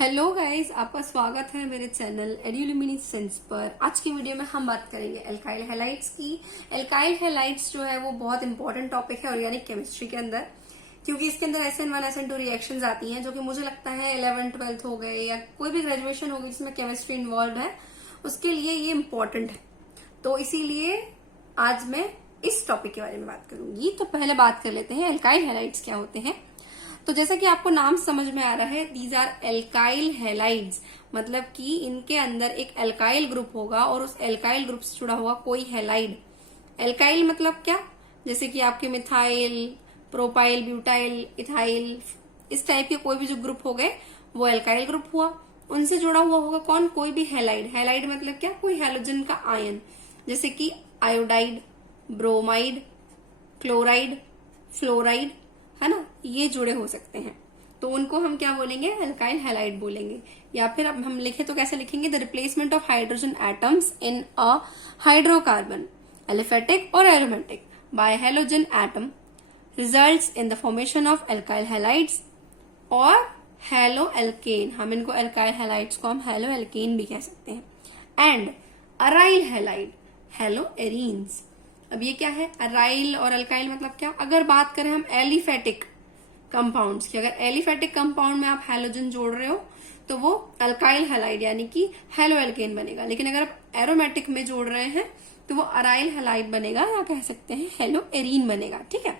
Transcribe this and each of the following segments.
Hello guys, आपका स्वागत है मेरे चैनल एड्यूल्यूमिनेसेंस पर। आज की वीडियो में हम बात करेंगे एल्काइल हैलाइड्स की। एल्काइल हैलाइड्स जो है वो बहुत इंपॉर्टेंट टॉपिक है ऑर्गेनिक केमिस्ट्री के अंदर, क्योंकि इसके अंदर SN1 SN2 रिएक्शंस आती हैं जो कि मुझे लगता है 11th 12th हो गए या कोई भी ग्रेजुएशन होगी जिसमें केमिस्ट्री इन्वॉल्व है उसके लिए ये इम्पोर्टेंट है। तो इसीलिए आज मैं इस टॉपिक के बारे में बात करूंगी। तो पहले बात कर लेते हैं एल्काइल हैलाइड्स क्या होते हैं। तो जैसा कि आपको नाम समझ में आ रहा है, दीज आर एल्काइल हैलाइड्स, मतलब कि इनके अंदर एक एल्काइल ग्रुप होगा और उस एल्काइल ग्रुप से जुड़ा होगा कोई हैलाइड। एल्काइल मतलब क्या, जैसे कि आपके मिथाइल, प्रोपाइल, ब्यूटाइल, इथाइल, इस टाइप के कोई भी जो ग्रुप हो गए वो एल्काइल ग्रुप हुआ। उनसे जुड़ा हुआ होगा कौन, कोई भी हैलाइड। हैलाइड मतलब क्या, कोई हैलोजन का आयन, जैसे कि आयोडाइड, ब्रोमाइड, क्लोराइड, फ्लोराइड, है ना, ये जुड़े हो सकते हैं। तो उनको हम क्या बोलेंगे, एल्काइल हैलाइड बोलेंगे। या फिर अब हम लिखे तो कैसे लिखेंगे, the replacement of hydrogen atoms in a hydrocarbon aliphatic और aromatic by halogen atom results in the formation of alkyl halides और हैलो एल्केन। हम इनको एल्काइल हैलाइड्स को हम हैलो एल्केन भी कह सकते हैं। And aryl halide, hello arenes. अब ये क्या है, अराइल और अल्काइल मतलब क्या। अगर बात करें हम एलिफेटिक कंपाउंड्स की, अगर एलिफेटिक कंपाउंड में आप हैलोजन जोड़ रहे हो तो वो अल्काइल हैलाइड यानी कि हैलो एल्केन बनेगा। लेकिन अगर आप एरोमेटिक में जोड़ रहे हैं तो वो अराइल हैलाइड बनेगा, या कह सकते हैं हैलो एरीन बनेगा। ठीक है,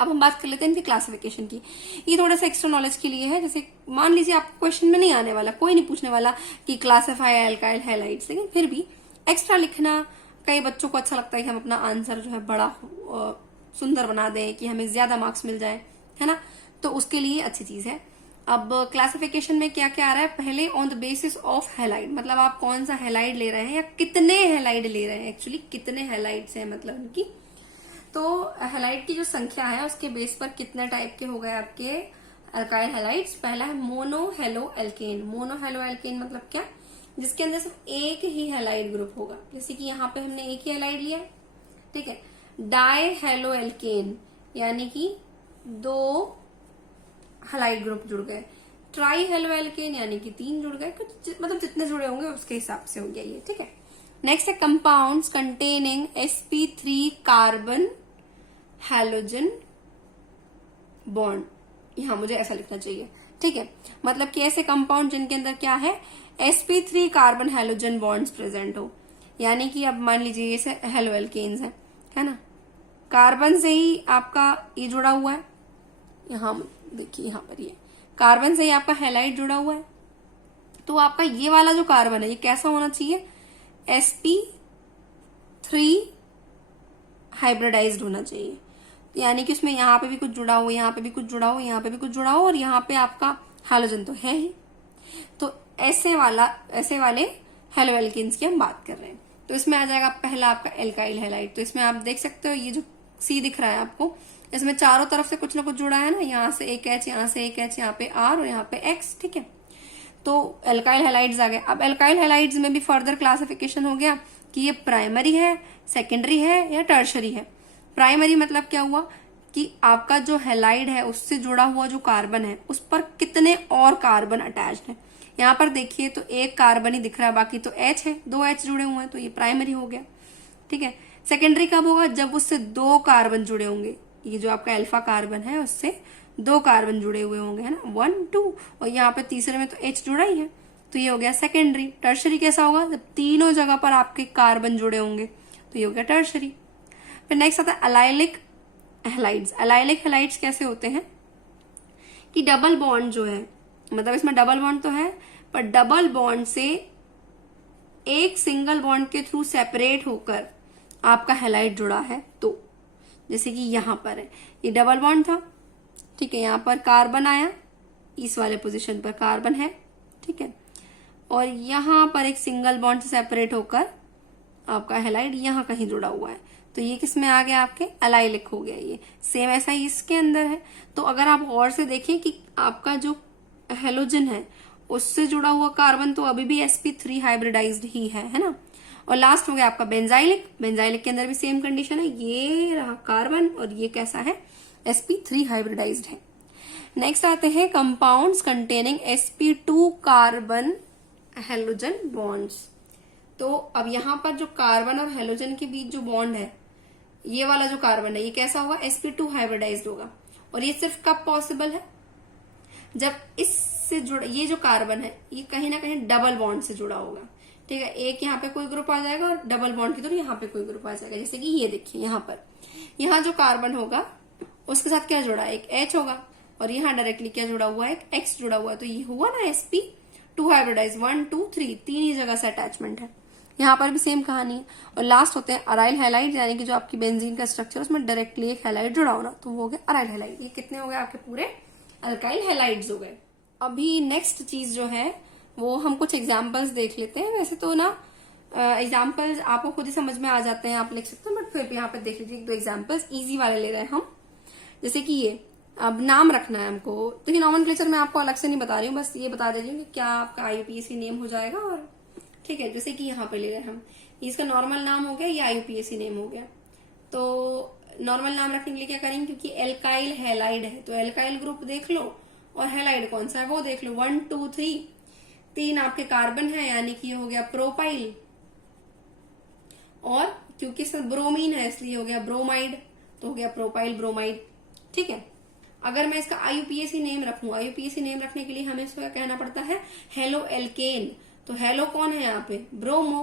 अब हम बात कर लेते हैं इनकी क्लासिफिकेशन की। ये थोड़ा सा एक्स्ट्रा नॉलेज के लिए है। जैसे मान लीजिए आपको क्वेश्चन में नहीं आने वाला, कोई नहीं पूछने वाला कि क्लासिफाई एल्काइल हैलाइड्स, लेकिन फिर भी एक्स्ट्रा लिखना, कई बच्चों को अच्छा लगता है कि हम अपना आंसर जो है बड़ा सुंदर बना दें कि हमें ज्यादा मार्क्स मिल जाए, है ना, तो उसके लिए अच्छी चीज है। अब क्लासिफिकेशन में क्या क्या आ रहा है, पहले on the basis of halide, मतलब आप कौन सा हैलाइड ले रहे हैं या कितने हैलाइड ले रहे हैं, एक्चुअली कितने हैलाइड्स हैं मतलब उनकी। तो हैलाइड की जो संख्या है उसके बेस पर कितने टाइप के हो गए आपके अल्काइल हैलाइड्स। पहला है mono halo alkane. Mono halo alkane मतलब क्या, जिसके अंदर सिर्फ एक ही हैलाइड ग्रुप होगा, जैसे कि यहाँ पे हमने एक ही हैलाइड लिया, ठीक है। डाई हैलो एल्केन यानी कि दो हैलाइड ग्रुप जुड़ गए। ट्राई हैलो एल्केन यानी कि तीन जुड़ गए, कुछ मतलब जितने जुड़े होंगे उसके हिसाब से हो गया ये, ठीक है। नेक्स्ट है compounds containing sp3 carbon halogen bond. यहां मुझे ऐसा लिखना चाहिए, ठीक है, मतलब कि ऐसे कंपाउंड जिनके अंदर क्या है, sp3 carbon halogen bonds present हो। यानी कि अब मान लीजिए ये हैलो एल्केन्स है ना, कार्बन से ही आपका ये जुड़ा हुआ है, यहां देखिए यहां पर ये कार्बन से ही आपका हैलाइड जुड़ा हुआ है। तो आपका ये वाला जो कार्बन है ये कैसा होना चाहिए, sp3 हाइब्रिडाइज्ड होना चाहिए। यानी कि उसमें यहाँ पे भी कुछ जुड़ा हो, यहाँ पे भी कुछ जुड़ा हो, यहाँ पे भी कुछ जुड़ा हो, और यहाँ पे आपका हैलोजन तो है ही। तो ऐसे वाले हैलो एल्केन्स की हम बात कर रहे हैं। तो इसमें आ जाएगा पहला आपका एल्काइल हैलाइड। तो इसमें आप देख सकते हो ये जो C दिख रहा है आपको, इसमें चारों तरफ से कुछ ना कुछ जुड़ा है ना, यहाँ से एक H, यहाँ से एक H, यहाँ पे R और यहाँ पे X, ठीक है। तो एल्काइल हैलाइड्स आ गए। अब एल्काइल हैलाइड्स में भी फर्दर क्लासिफिकेशन हो गया कि ये प्राइमरी है, सेकेंडरी है या टर्शरी है। प्राइमरी मतलब क्या हुआ कि आपका जो हैलाइड है उससे जुड़ा हुआ जो कार्बन है उस पर कितने और कार्बन अटैच्ड है। यहाँ पर देखिए तो एक कार्बन ही दिख रहा है, बाकी तो H है, दो H जुड़े हुए हैं, तो ये प्राइमरी हो गया, ठीक है। सेकेंडरी कब होगा, जब उससे दो कार्बन जुड़े होंगे, ये जो आपका अल्फा कार्बन है उससे दो कार्बन जुड़े हुए होंगे, है ना, 1 2, और यहाँ पे तीसरे में तो H जुड़ा ही है, तो ये हो गया सेकेंडरी। टर्शरी कैसा होगा, जब तीनों जगह पर आपके कार्बन जुड़े होंगे, तो ये हो गया टर्शरी। फिर नेक्स्ट आता है अलाइलिक हैलाइड्स। अलाइलिक हैलाइड्स कैसे होते हैं कि डबल बॉन्ड जो है, मतलब इसमें डबल बॉन्ड तो है पर डबल बॉन्ड से एक सिंगल बॉन्ड के थ्रू सेपरेट होकर आपका हैलाइड जुड़ा है। तो जैसे कि यहां पर है, ये डबल बॉन्ड था, ठीक है, यहां पर कार्बन आया, इस वाले पोजीशन पर कार्बन है, ठीक है, और यहां पर एक सिंगल बॉन्ड से सेपरेट होकर आपका हैलाइड यहां कहीं जुड़ा हुआ है, तो ये किस में आ गया, आपके अलाइलिक हो गया। ये सेम ऐसा ही इसके अंदर है। तो अगर आप गौर से देखें कि आपका जो हैलोजन है उससे जुड़ा हुआ कार्बन तो अभी भी sp3 हाइब्रिडाइज्ड ही है ना। और लास्ट हो गया आपका बेंजाइलिक। बेंजाइलिक के अंदर भी सेम कंडीशन है, ये रहा कार्बन और ये कैसा है, sp3 हाइब्रिडाइज्ड है। नेक्स्ट आते हैं compounds containing sp2 carbon halogen bonds. तो अब यहाँ पर जो कार्बन और हेलोजन के बीच जो बॉन्ड है, ये वाला जो कार्बन है ये कैसा होगा, sp2 हाइब्रिडाइज्ड होगा। और ये सिर्फ कब पॉसिबल है, जब इससे जुड़ा ये जो कार्बन है ये कहीं ना कहीं डबल बॉन्ड से जुड़ा होगा। ठीक है, एक यहाँ पे कोई ग्रुप आ जाएगा और डबल बॉन्ड की तरह यहाँ पे कोई ग्रुप आ जाएगा। जैसे कि ये देखिए यहाँ पर, यहाँ जो कार्बन होगा उसके साथ क्या जुड़ा है, एक H होगा, और यहाँ डायरेक्टली क्या जुड़ा हुआ है, एक X जुड़ा हुआ है। तो ये हुआ ना sp2 हाइब्रिडाइज, 1 2 3 तीन ही जगह से अटैचमेंट है। यहाँ पर भी सेम कहानी है। और लास्ट होते हैं अराइल हैलाइड, यानी कि जो आपकी बेंजीन का स्ट्रक्चर उसमें डायरेक्टली एक हैलाइड जुड़ा होना, तो वो हो गया अराइल हैलाइड। ये कितने हो गए आपके पूरे अल्काइल हैलाइड्स हो गए। अभी नेक्स्ट चीज जो है वो हम कुछ एग्जाम्पल्स देख लेते हैं। वैसे तो ना एग्जाम्पल्स आपको खुद ही समझ में आ जाते हैं, आप लिख सकते हो, बट फिर भी यहाँ पे देख लीजिए, एक दो एग्जाम्पल्स इजी वाले ले रहे हैं हम। जैसे कि ये अब नाम रखना है हमको, तो ये नॉमेनक्लेचर मैं आपको अलग से नहीं बता रही हूँ, बस ये बता दे रही हूँ कि क्या आपका IUPAC नेम हो जाएगा। और ठीक है, जैसे कि यहाँ पे ले रहे हैं हम, इसका नॉर्मल नाम हो गया, ये IUPAC नेम हो गया। तो नॉर्मल नाम रखने के लिए क्या करेंगे, क्योंकि एल्काइल हैलाइड है तो एल्काइल ग्रुप देख लो, और हैलाइड कौन सा है वो देख लो। 1 2 3 तीन आपके कार्बन है, यानी कि ये हो गया प्रोपाइल, और क्योंकि इसमें ब्रोमीन है इसलिए हो गया ब्रोमाइड, तो हो गया प्रोपाइल ब्रोमाइड। ठीक है, अगर मैं इसका IUPAC नेम रखूं, IUPAC नेम रखने के लिए हमें इसको क्या कहना पड़ता है, हेलो एल्केन। तो हेलो कौन है यहाँ पे, ब्रोमो,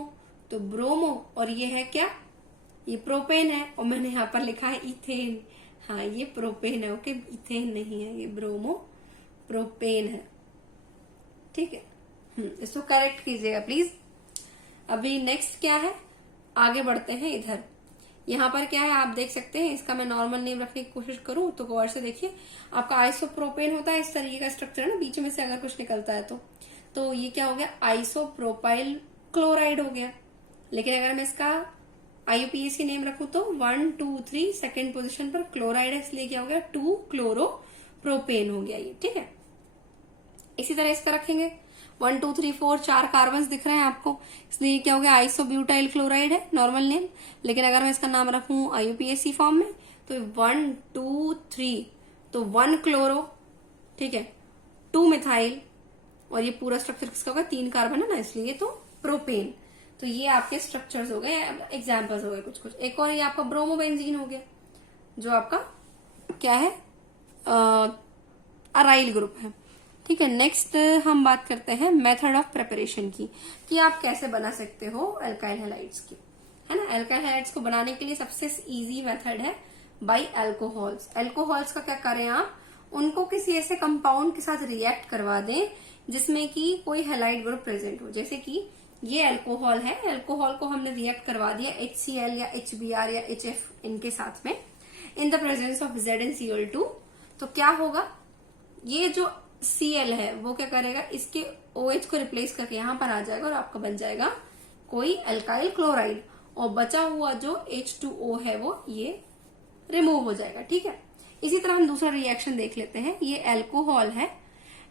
तो ब्रोमो, और ये है क्या, ये प्रोपेन है, और मैंने यहाँ पर लिखा है इथेन। हाँ, ये प्रोपेन है, ओके, इथेन नहीं है, ये ब्रोमो प्रोपेन है। ठीक है, इसको करेक्ट कीजिएगा प्लीज। अभी नेक्स्ट क्या है, आगे बढ़ते हैं इधर। यहाँ पर क्या है आप देख सकते हैं, इसका मैं नॉर्मल नेम रखने की कोशिश करूं तो गौर से देखिए, आपका आइसोप्रोपेन होता है, इस तरीके का स्ट्रक्चर है ना, बीच में से अगर कुछ निकलता है तो ये क्या हो गया, आइसोप्रोपाइल क्लोराइड हो गया। लेकिन अगर मैं इसका IUPAC नेम रखूं तो 1 2 3 सेकेंड पोजिशन पर क्लोराइड है, इसलिए क्या हो गया, 2 क्लोरोप्रोपेन हो गया ये। ठीक है, इसी तरह इसका रखेंगे 1 2 3 4 चार कार्बन दिख रहे हैं आपको, इसलिए क्या हो गया, आइसोब्यूटाइल क्लोराइड है नॉर्मल नेम। लेकिन अगर मैं इसका नाम रखूं IUPAC फॉर्म में तो 1 2 3 तो 1 क्लोरो, ठीक है, 2 मिथाइल, और ये पूरा स्ट्रक्चर किसका होगा, 3 कार्बन है ना, इसलिए तो प्रोपेन। तो ये आपके स्ट्रक्चर्स हो गए, एग्जाम्पल्स हो गए कुछ कुछ। एक और ये आपका ब्रोमोबेंजीन हो गया, जो आपका क्या है, अराइल ग्रुप है। ठीक है, नेक्स्ट हम बात करते हैं मेथड ऑफ प्रिपरेशन की, कि आप कैसे बना सकते हो अल्काइल हैलाइड्स की, है ना। अल्काइल हैलाइड्स को बनाने के लिए सबसे इजी मेथड है बाय अल्कोहल्स। अल्कोहल्स का क्या करें आप, उनको किसी ऐसे कंपाउंड के साथ रिएक्ट करवा दें जिसमें कि कोई हैलाइड ग्रुप प्रेजेंट हो। जैसे कि ये अल्कोहल है, अल्कोहल को हमने रिएक्ट करवा दिया HCl या HBr या HF इनके साथ में, in the presence of ZnCl2, तो क्या होगा, ये जो Cl है वो क्या करेगा, इसके OH को रिप्लेस करके यहाँ पर आ जाएगा और आपका बन जाएगा कोई अल्काइल क्लोराइड, और बचा हुआ जो H2O है वो ये रिमूव हो जाएगा। ठीक है, इसी तरह हम दूसरा रिएक्शन देख लेते हैं। ये अल्कोहल है,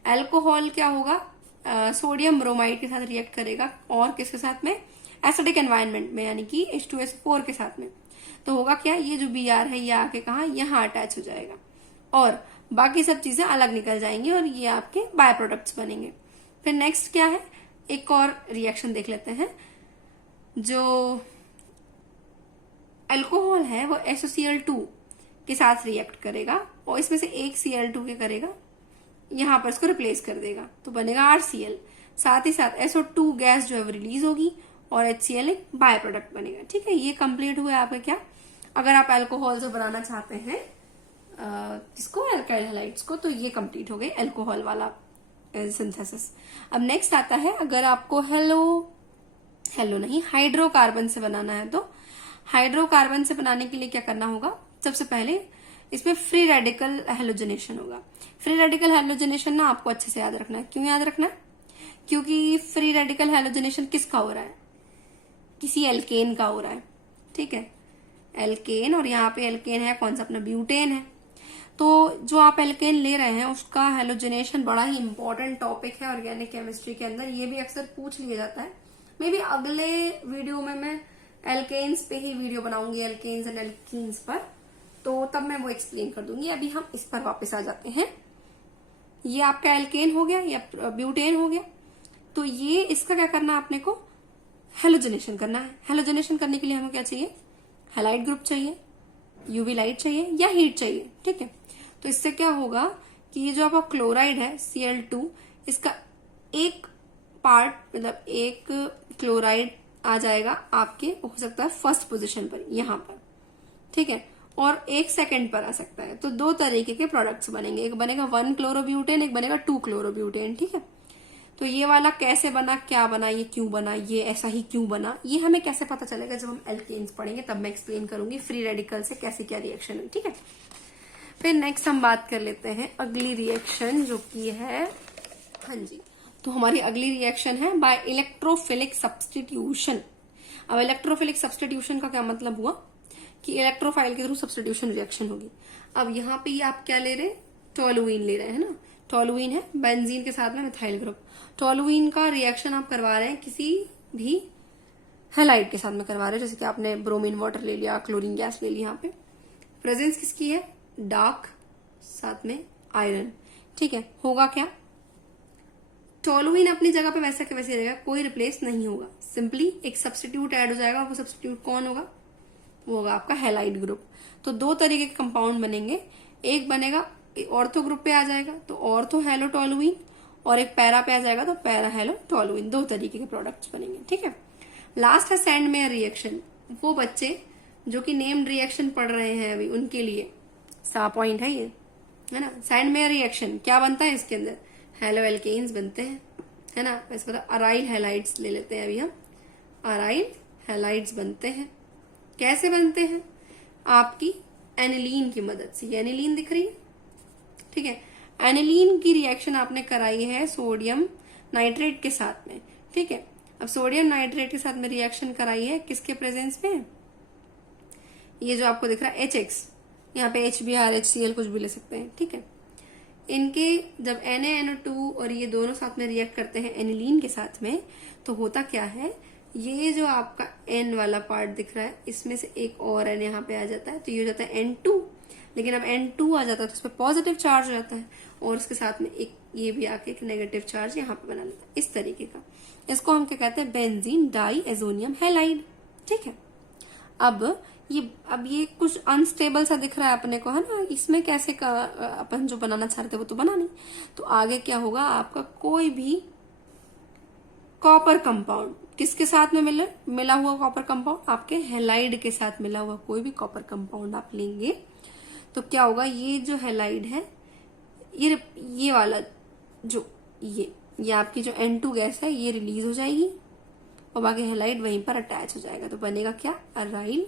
अल्कोहल क्या होगा, सोडियम ब्रोमाइड के साथ रिएक्ट करेगा, और किसके साथ में, एसिडिक एनवायरनमेंट में, यानी कि H2SO4 के साथ में। तो होगा क्या, ये जो Br है ये आके कहा, यहाँ अटैच हो जाएगा, और बाकी सब चीजें अलग निकल जाएंगी, और ये आपके बाय प्रोडक्ट्स बनेंगे। फिर नेक्स्ट क्या है, एक और रिएक्शन देख लेते हैं। जो अल्कोहल है वो SOCl2 के साथ रिएक्ट करेगा, और इसमें से एक Cl2 के करेगा, यहाँ पर इसको रिप्लेस कर देगा, तो बनेगा RCl। साथ ही साथ SO2 गैस जो है वो रिलीज होगी, और HCl एक बाय प्रोडक्ट बनेगा। ठीक है, ये कंप्लीट हुआ आपका क्या, अगर आप अल्कोहल जो बनाना चाहते हैं जिसको अल्काइल हैलाइड्स को, तो ये कंप्लीट हो गई अल्कोहल वाला सिंथेसिस। अब नेक्स्ट आता है, अगर आपको हेलो नहीं हाइड्रोकार्बन से बनाना है, तो हाइड्रोकार्बन से बनाने के लिए क्या करना होगा, सबसे पहले इसमें फ्री रेडिकल हैलोजनेशन होगा। फ्री रेडिकल हैलोजनेशन ना आपको अच्छे से याद रखना है। क्यों याद रखना है, क्योंकि फ्री रेडिकल हैलोजनेशन किसका हो रहा है, किसी एल्केन का हो रहा है। ठीक है, एल्केन, और यहाँ पे एल्केन है कौन सा, अपना ब्यूटेन है। तो जो आप एल्केन ले रहे हैं उसका हैलोजनेशन बड़ा ही इंपॉर्टेंट टॉपिक है ऑर्गेनिक केमिस्ट्री के अंदर, ये भी अक्सर पूछ लिया जाता है। मे बी अगले वीडियो में मैं एल्केन्स पे ही वीडियो बनाऊंगी, एल्केन्स एंड एल्कीन्स पर, तो तब मैं वो एक्सप्लेन कर दूंगी। अभी हम इस पर वापस आ जाते हैं। ये आपका एल्केन हो गया या ब्यूटेन हो गया। तो ये इसका क्या करना है आपने को, हेलोजनेशन करना है। हेलोजनेशन करने के लिए हमें क्या चाहिए, हैलाइड ग्रुप चाहिए, यूवी लाइट चाहिए या हीट चाहिए। ठीक है, तो इससे क्या होगा कि ये जो आपका क्लोराइड है Cl2, इसका एक पार्ट मतलब एक क्लोराइड आ जाएगा आपके, हो सकता है फर्स्ट पोजीशन पर यहां पर, ठीक है, और एक सेकंड पर आ सकता है। तो दो तरीके के प्रोडक्ट्स बनेंगे, एक बनेगा 1 क्लोरोब्यूटेन, एक बनेगा 2 क्लोरोब्यूटेन। ठीक है, तो ये वाला कैसे बना, क्या बना, ये क्यों बना, ये ऐसा ही क्यों बना, ये हमें कैसे पता चलेगा, जब हम एल्केन्स पढ़ेंगे तब मैं एक्सप्लेन करूंगी फ्री रेडिकल से कैसे क्या रिएक्शन है। ठीक है, फिर नेक्स्ट हम बात कर लेते हैं अगली रिएक्शन जो की है, हाँ जी, तो हमारी अगली रिएक्शन है बाय इलेक्ट्रोफिलिक सब्सटीट्यूशन। अब इलेक्ट्रोफिलिक सब्सटीट्यूशन का क्या मतलब हुआ कि इलेक्ट्रोफाइल के थ्रू सब्सटीट्यूशन रिएक्शन होगी। अब यहाँ पे ये आप क्या ले रहे हैं, टोलुइन ले रहे हैं, है ना, टोलुइन है बेंजीन के साथ में मिथाइल ग्रुप। टोलुइन का रिएक्शन आप करवा रहे हैं किसी भी हैलाइड के साथ में करवा रहे हैं, जैसे कि आपने ब्रोमीन वाटर ले लिया, क्लोरीन गैस ले लिया। यहाँ पे प्रेजेंस किसकी है, डार्क, साथ में आयरन। ठीक है, होगा क्या, टोलुइन अपनी जगह पे वैसा के वैसे रहेगा, कोई रिप्लेस नहीं होगा, सिंपली एक सब्स्टिट्यूट ऐड हो जाएगा। वो सब्स्टिट्यूट कौन होगा, वो होगा आपका हैलाइड ग्रुप। तो दो तरीके के कंपाउंड बनेंगे, एक बनेगा ऑर्थो ग्रुप पे आ जाएगा तो ऑर्थो हेलो टोलुइन, और एक पैरा पे आ जाएगा तो पैरा हेलो टोलुइन। दो तरीके के प्रोडक्ट्स बनेंगे। ठीक है, लास्ट है सैंडमेयर रिएक्शन। वो बच्चे जो कि नेम्ड रिएक्शन पढ़ रहे हैं अभी, उनके लिए सा पॉइंट है ये, है ना। सैंडमेयर रिएक्शन क्या बनता है, इसके अंदर हेलो एल्केन्स बनते हैं, है ना। वैसे पता अराइल हैलाइड्स ले लेते हैं अभी हम, अराइल हैलाइड्स बनते हैं। कैसे बनते हैं, आपकी एनिलीन की मदद से। ये एनिलीन दिख रही है, ठीक है, एनिलीन की रिएक्शन आपने कराई है सोडियम नाइट्रेट के साथ में। ठीक है, अब सोडियम नाइट्रेट के साथ में रिएक्शन कराई है किसके प्रेजेंस में, ये जो आपको दिख रहा है HX, यहाँ पे HBr HCl कुछ भी ले सकते हैं। ठीक है, इनके जब NaNO2 और ये दोनों साथ में रिएक्ट करते हैं एनिलीन के साथ में, तो होता क्या है, ये जो आपका N वाला पार्ट दिख रहा है, इसमें से एक और N यहाँ पे आ जाता है, तो ये हो जाता है N2। लेकिन अब N2 आ जाता है तो उस पर पॉजिटिव चार्ज हो जाता है, और उसके साथ में एक ये भी आके एक नेगेटिव चार्ज यहाँ पे बना लेता है, इस तरीके का। इसको हम क्या कहते हैं, बेंजीन डाई एजोनियम हैलाइड। ठीक है, अब ये कुछ अनस्टेबल सा दिख रहा है अपने को, है ना, इसमें कैसे अपन जो बनाना चाहते वो तो बना नहीं। तो आगे क्या होगा, आपका कोई भी कॉपर कंपाउंड किसके साथ में मिला हुआ कॉपर कंपाउंड, आपके हैलाइड के साथ मिला हुआ कोई भी कॉपर कंपाउंड आप लेंगे, तो क्या होगा, ये जो हैलाइड है, ये वाला जो ये आपकी जो N2 गैस है, ये रिलीज हो जाएगी और बाकी हैलाइड वहीं पर अटैच हो जाएगा, तो बनेगा क्या, अराइल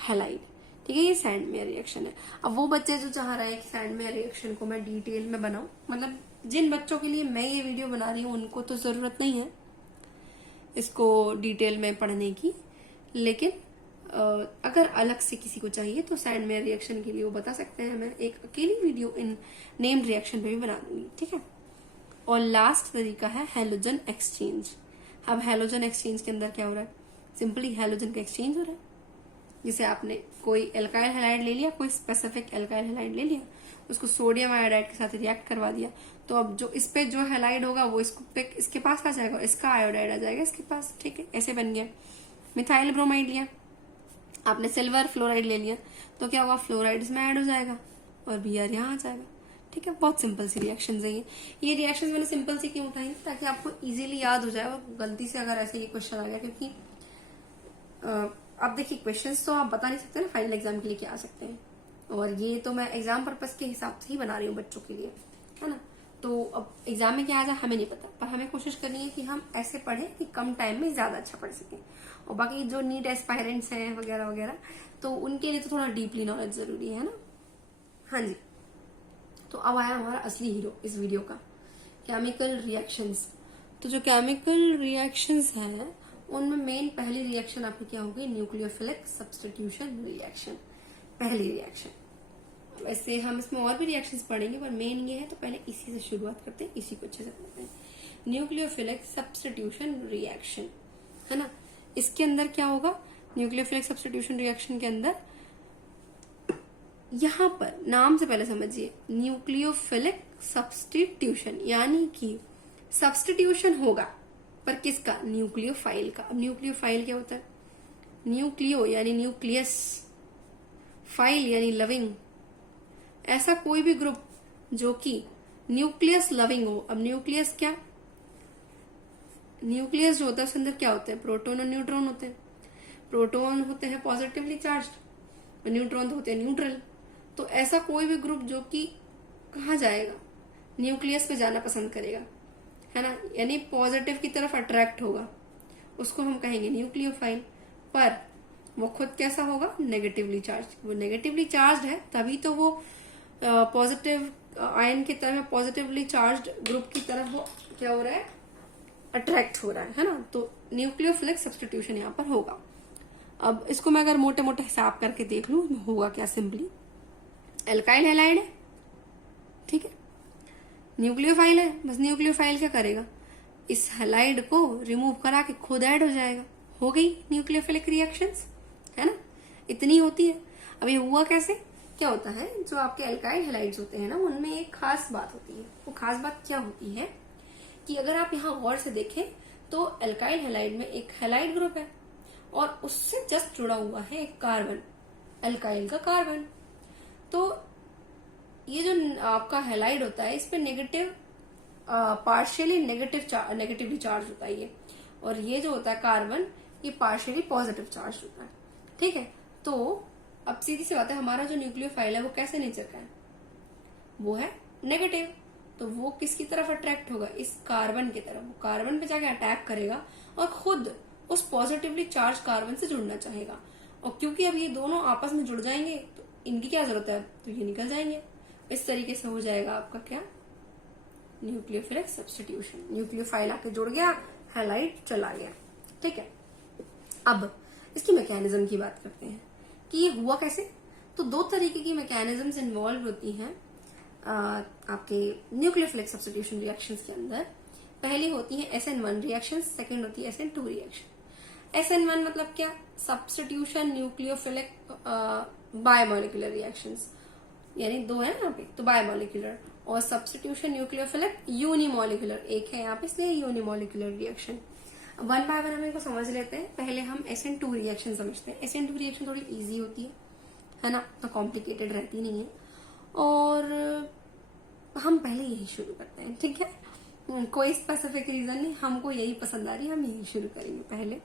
हैलाइड। ठीक है, ये सैंडमेयर रिएक्शन है। अब वो बच्चे जो चाह रहे हैं कि सैंडमेयर रिएक्शन को मैं डिटेल में बनाऊं, मतलब जिन बच्चों के लिए मैं ये वीडियो बना रही हूँ उनको तो जरूरत नहीं है इसको डिटेल में पढ़ने की, लेकिन अगर अलग से किसी को चाहिए तो सैंडमेयर रिएक्शन के लिए वो बता सकते हैं, मैं एक अकेली वीडियो इन नेम्ड रिएक्शन पे भी बना दूंगी। ठीक है, और लास्ट तरीका है हैलोजन एक्सचेंज। अब हैलोजन एक्सचेंज के अंदर क्या हो रहा है, सिंपली हैलोजन का एक्सचेंज हो रहा है। जैसे आपने कोई एल्काइल हैलाइड ले लिया, कोई स्पेसिफिक एल्काइल हैलाइड ले लिया, उसको सोडियम आयोडाइड के साथ रिएक्ट करवा दिया, तो अब जो इस पे जो हैलाइड होगा वो इसके पास आ जाएगा, इसका आयोडाइड आ जाएगा इसके पास। ठीक है, ऐसे बन गया। मिथाइल ब्रोमाइड लिया आपने, सिल्वर फ्लोराइड ले लिया, तो क्या होगा, फ्लोराइड इसमें ऐड हो जाएगा और Br यहाँ आ जाएगा। ठीक है, बहुत सिंपल सी रिएक्शन है ये रिएक्शन मैंने सिंपल सी क्यों उठाई, ताकि आपको इजीली याद हो जाए, और गलती से अगर ऐसे ये क्वेश्चन आ गया, क्योंकि अब देखिए क्वेश्चंस तो आप बता नहीं सकते ना फाइनल एग्जाम के लिए क्या आ सकते हैं, और ये तो मैं एग्जाम पर्पस के हिसाब से ही बना रही हूँ बच्चों के लिए, है ना। तो अब एग्जाम में क्या आ जाए हमें नहीं पता, पर हमें कोशिश करनी है कि हम ऐसे पढ़ें कि कम टाइम में ज्यादा अच्छा पढ़ सकें। और बाकी जो नीट एस्पायरेंट्स हैं वगैरह वगैरह, तो उनके लिए तो थोड़ा डीपली नॉलेज जरूरी है ना। हाँ जी, तो अब आया हमारा असली हीरो इस वीडियो का, केमिकल रिएक्शंस। तो जो केमिकल रिएक्शंस हैं उनमें मेन पहली रिएक्शन आपकी क्या होगी, न्यूक्लियोफिलिक सब्स्टिट्यूशन रिएक्शन, पहली रिएक्शन। वैसे हम इसमें और भी रिएक्शंस पढ़ेंगे, पर मेन ये है, तो पहले इसी से शुरुआत करते हैं, इसी को अच्छे से पढ़ते हैं। न्यूक्लियोफिलिक सब्स्टिट्यूशन रिएक्शन, है ना। इसके अंदर क्या होगा, न्यूक्लियोफिलिक सब्स्टिट्यूशन रिएक्शन के अंदर यहाँ पर नाम से पहले समझिए, न्यूक्लियोफिलिक सब्स्टिट्यूशन, यानी कि सब्स्टिट्यूशन होगा, पर किसका? न्यूक्लियोफाइल का। अब न्यूक्लियोफाइल क्या होता है? न्यूक्लियो यानी न्यूक्लियस, फाइल यानी लविंग, ऐसा कोई भी ग्रुप जो कि न्यूक्लियस लविंग हो। अब न्यूक्लियस क्या? न्यूक्लियस जो होता है उसके अंदर क्या होते हैं? प्रोटॉन और न्यूट्रॉन होते हैं। प्रोटॉन होते हैं पॉजिटिवली चार्ज्ड और न्यूट्रॉन होते हैं न्यूट्रल। तो ऐसा कोई भी ग्रुप जो कि कहाँ जाएगा? न्यूक्लियस पे जाना पसंद करेगा, है ना, यानी पॉजिटिव की तरफ अट्रैक्ट होगा, उसको हम कहेंगे न्यूक्लियोफाइल। पर वो खुद कैसा होगा? Negatively charge. वो नेगेटिवली चार्ज है तभी तो वो पॉजिटिव आयन की तरफ, पॉजिटिवली चार्ज ग्रुप की तरफ वो क्या हो रहा है? अट्रैक्ट हो रहा है ना। तो न्यूक्लियोफिलिक सब्स्टिट्यूशन यहाँ पर होगा। अब इसको मैं अगर मोटे मोटे हिसाब करके देख लूं, होगा क्या? सिंपली एल्काइल हैलाइड है, ठीक है, न्यूक्लियोफाइल है, बस न्यूक्लियोफाइल क्या करेगा? इस हैलाइड को रिमूव करा के खुद ऐड हो जाएगा। हो गई न्यूक्लियोफिलिक रिएक्शंस, है ना, इतनी होती है। अब ये हुआ कैसे? क्या होता है, जो आपके एल्काइल हैलाइड्स होते हैं ना, उनमें एक खास बात होती है। वो खास बात क्या होती है कि अगर आप यहाँ गौर से देखें तो एल्काइल हैलाइड में एक हैलाइड ग्रुप है और उससे जस्ट जुड़ा हुआ है एक कार्बन, एल्काइल का कार्बन। तो ये जो आपका हैलाइड होता है, इस पे नेगेटिव, पार्शियली नेगेटिवली चार्ज होता है ये, और ये जो होता है कार्बन, ये पार्शियली पॉजिटिव चार्ज होता है, ठीक है। तो अब सीधी सी बात है, हमारा जो न्यूक्लियोफाइल है वो कैसे नेचर का है? वो है नेगेटिव। तो वो किसकी तरफ अट्रैक्ट होगा? इस कार्बन की तरफ। वो कार्बन पे जाके अटैक करेगा और खुद उस पॉजिटिवली चार्ज कार्बन से जुड़ना चाहेगा। और क्योंकि अब ये दोनों आपस में जुड़ जाएंगे तो इनकी क्या जरूरत है? तो ये निकल जाएंगे। इस तरीके से हो जाएगा आपका क्या? Nucleophilic substitution. न्यूक्लियोफाइल आके जुड़ गया, हैलाइड चला गया, ठीक है। अब इसकी मैकेनिज्म की बात करते हैं कि ये हुआ कैसे। तो दो तरीके की मैकेनिज्म्स इन्वॉल्व होती हैं आपके न्यूक्लियोफिलिक सब्स्टिट्यूशन रिएक्शंस के अंदर। पहली होती है SN1 रिएक्शंस, सेकंड होती है SN2 रिएक्शन। SN1 मतलब क्या? सब्स्टिट्यूशन न्यूक्लियोफिलिक बायोमोलिकुलर रिएक्शंस, यानी दो है यहाँ पे, तो बायोमोलिकुलर। और सब्स्टिट्यूशन न्यूक्लियोफिलिक यूनिमोलिकुलर, एक है यहाँ पे, इसलिए unimolecular reaction. One by one हम इनको समझ लेते हैं। पहले हम SN2 रिएक्शन समझते हैं। SN2 रिएक्शन थोड़ी इजी होती है ना, तो कॉम्प्लिकेटेड रहती नहीं है, और हम पहले यही शुरू करते हैं, ठीक है। कोई स्पेसिफिक रीजन नहीं, हमको यही पसंद आ रही है, हम यही शुरू करेंगे पहले,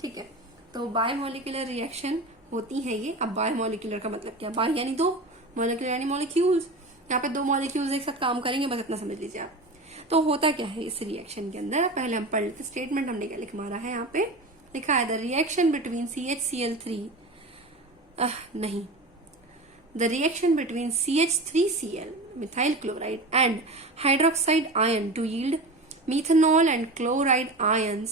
ठीक है। तो बायोमोलिकुलर रिएक्शन होती है ये। अब बायोमोलिकुलर का मतलब क्या? बायो यानी दो, मोलिकुलर यानी मॉलिक्यूल्स। यहाँ पे दो मॉलिक्यूल्स एक साथ काम करेंगे, बस इतना समझ लीजिए आप। तो होता क्या है इस रिएक्शन के अंदर? पहले हम पढ़ लेते स्टेटमेंट। हमने क्या लिख मारा है यहाँ पे? लिखा है द रिएक्शन बिटवीन CHCl3 नहीं, the reaction between CH3Cl methyl chloride and hydroxide ion to yield methanol and chloride ion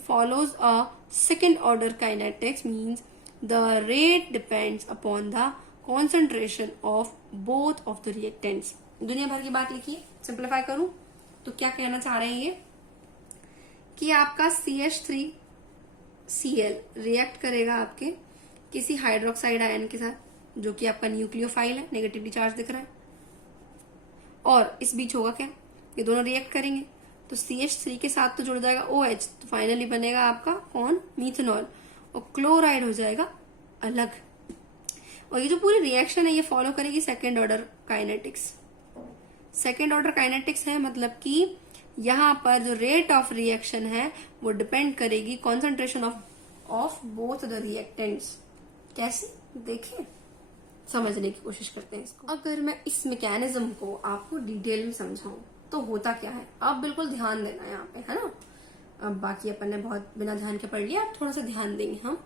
follows a second order kinetics, means the rate depends upon the concentration of both of the reactants। दुनिया भर की बात लिखिए, simplify करूं तो क्या कहना चाह रहे हैं ये कि आपका CH3Cl रिएक्ट करेगा आपके किसी हाइड्रोक्साइड आयन के साथ, जो कि आपका न्यूक्लियोफाइल है, नेगेटिवली चार्ज दिख रहा है, और इस बीच होगा क्या? ये दोनों रिएक्ट करेंगे तो CH3 के साथ तो जुड़ जाएगा OH, तो फाइनली बनेगा आपका कौन? मीथेनॉल, और क्लोराइड हो जाएगा अलग। और ये जो पूरी रिएक्शन है ये फॉलो करेगी second order kinetics. Second order kinetics है मतलब कि यहाँ पर जो रेट ऑफ रिएक्शन है वो डिपेंड करेगी concentration of both the reactants. कैसे? देखिए, समझने की कोशिश करते हैं इसको। अगर मैं इस मैकेनिज्म को आपको डिटेल में समझाऊं तो होता क्या है, आप बिल्कुल ध्यान देना यहाँ पे, है ना। अब बाकी अपन ने बहुत बिना ध्यान के पढ़ लिया, अब थोड़ा सा ध्यान देंगे हम।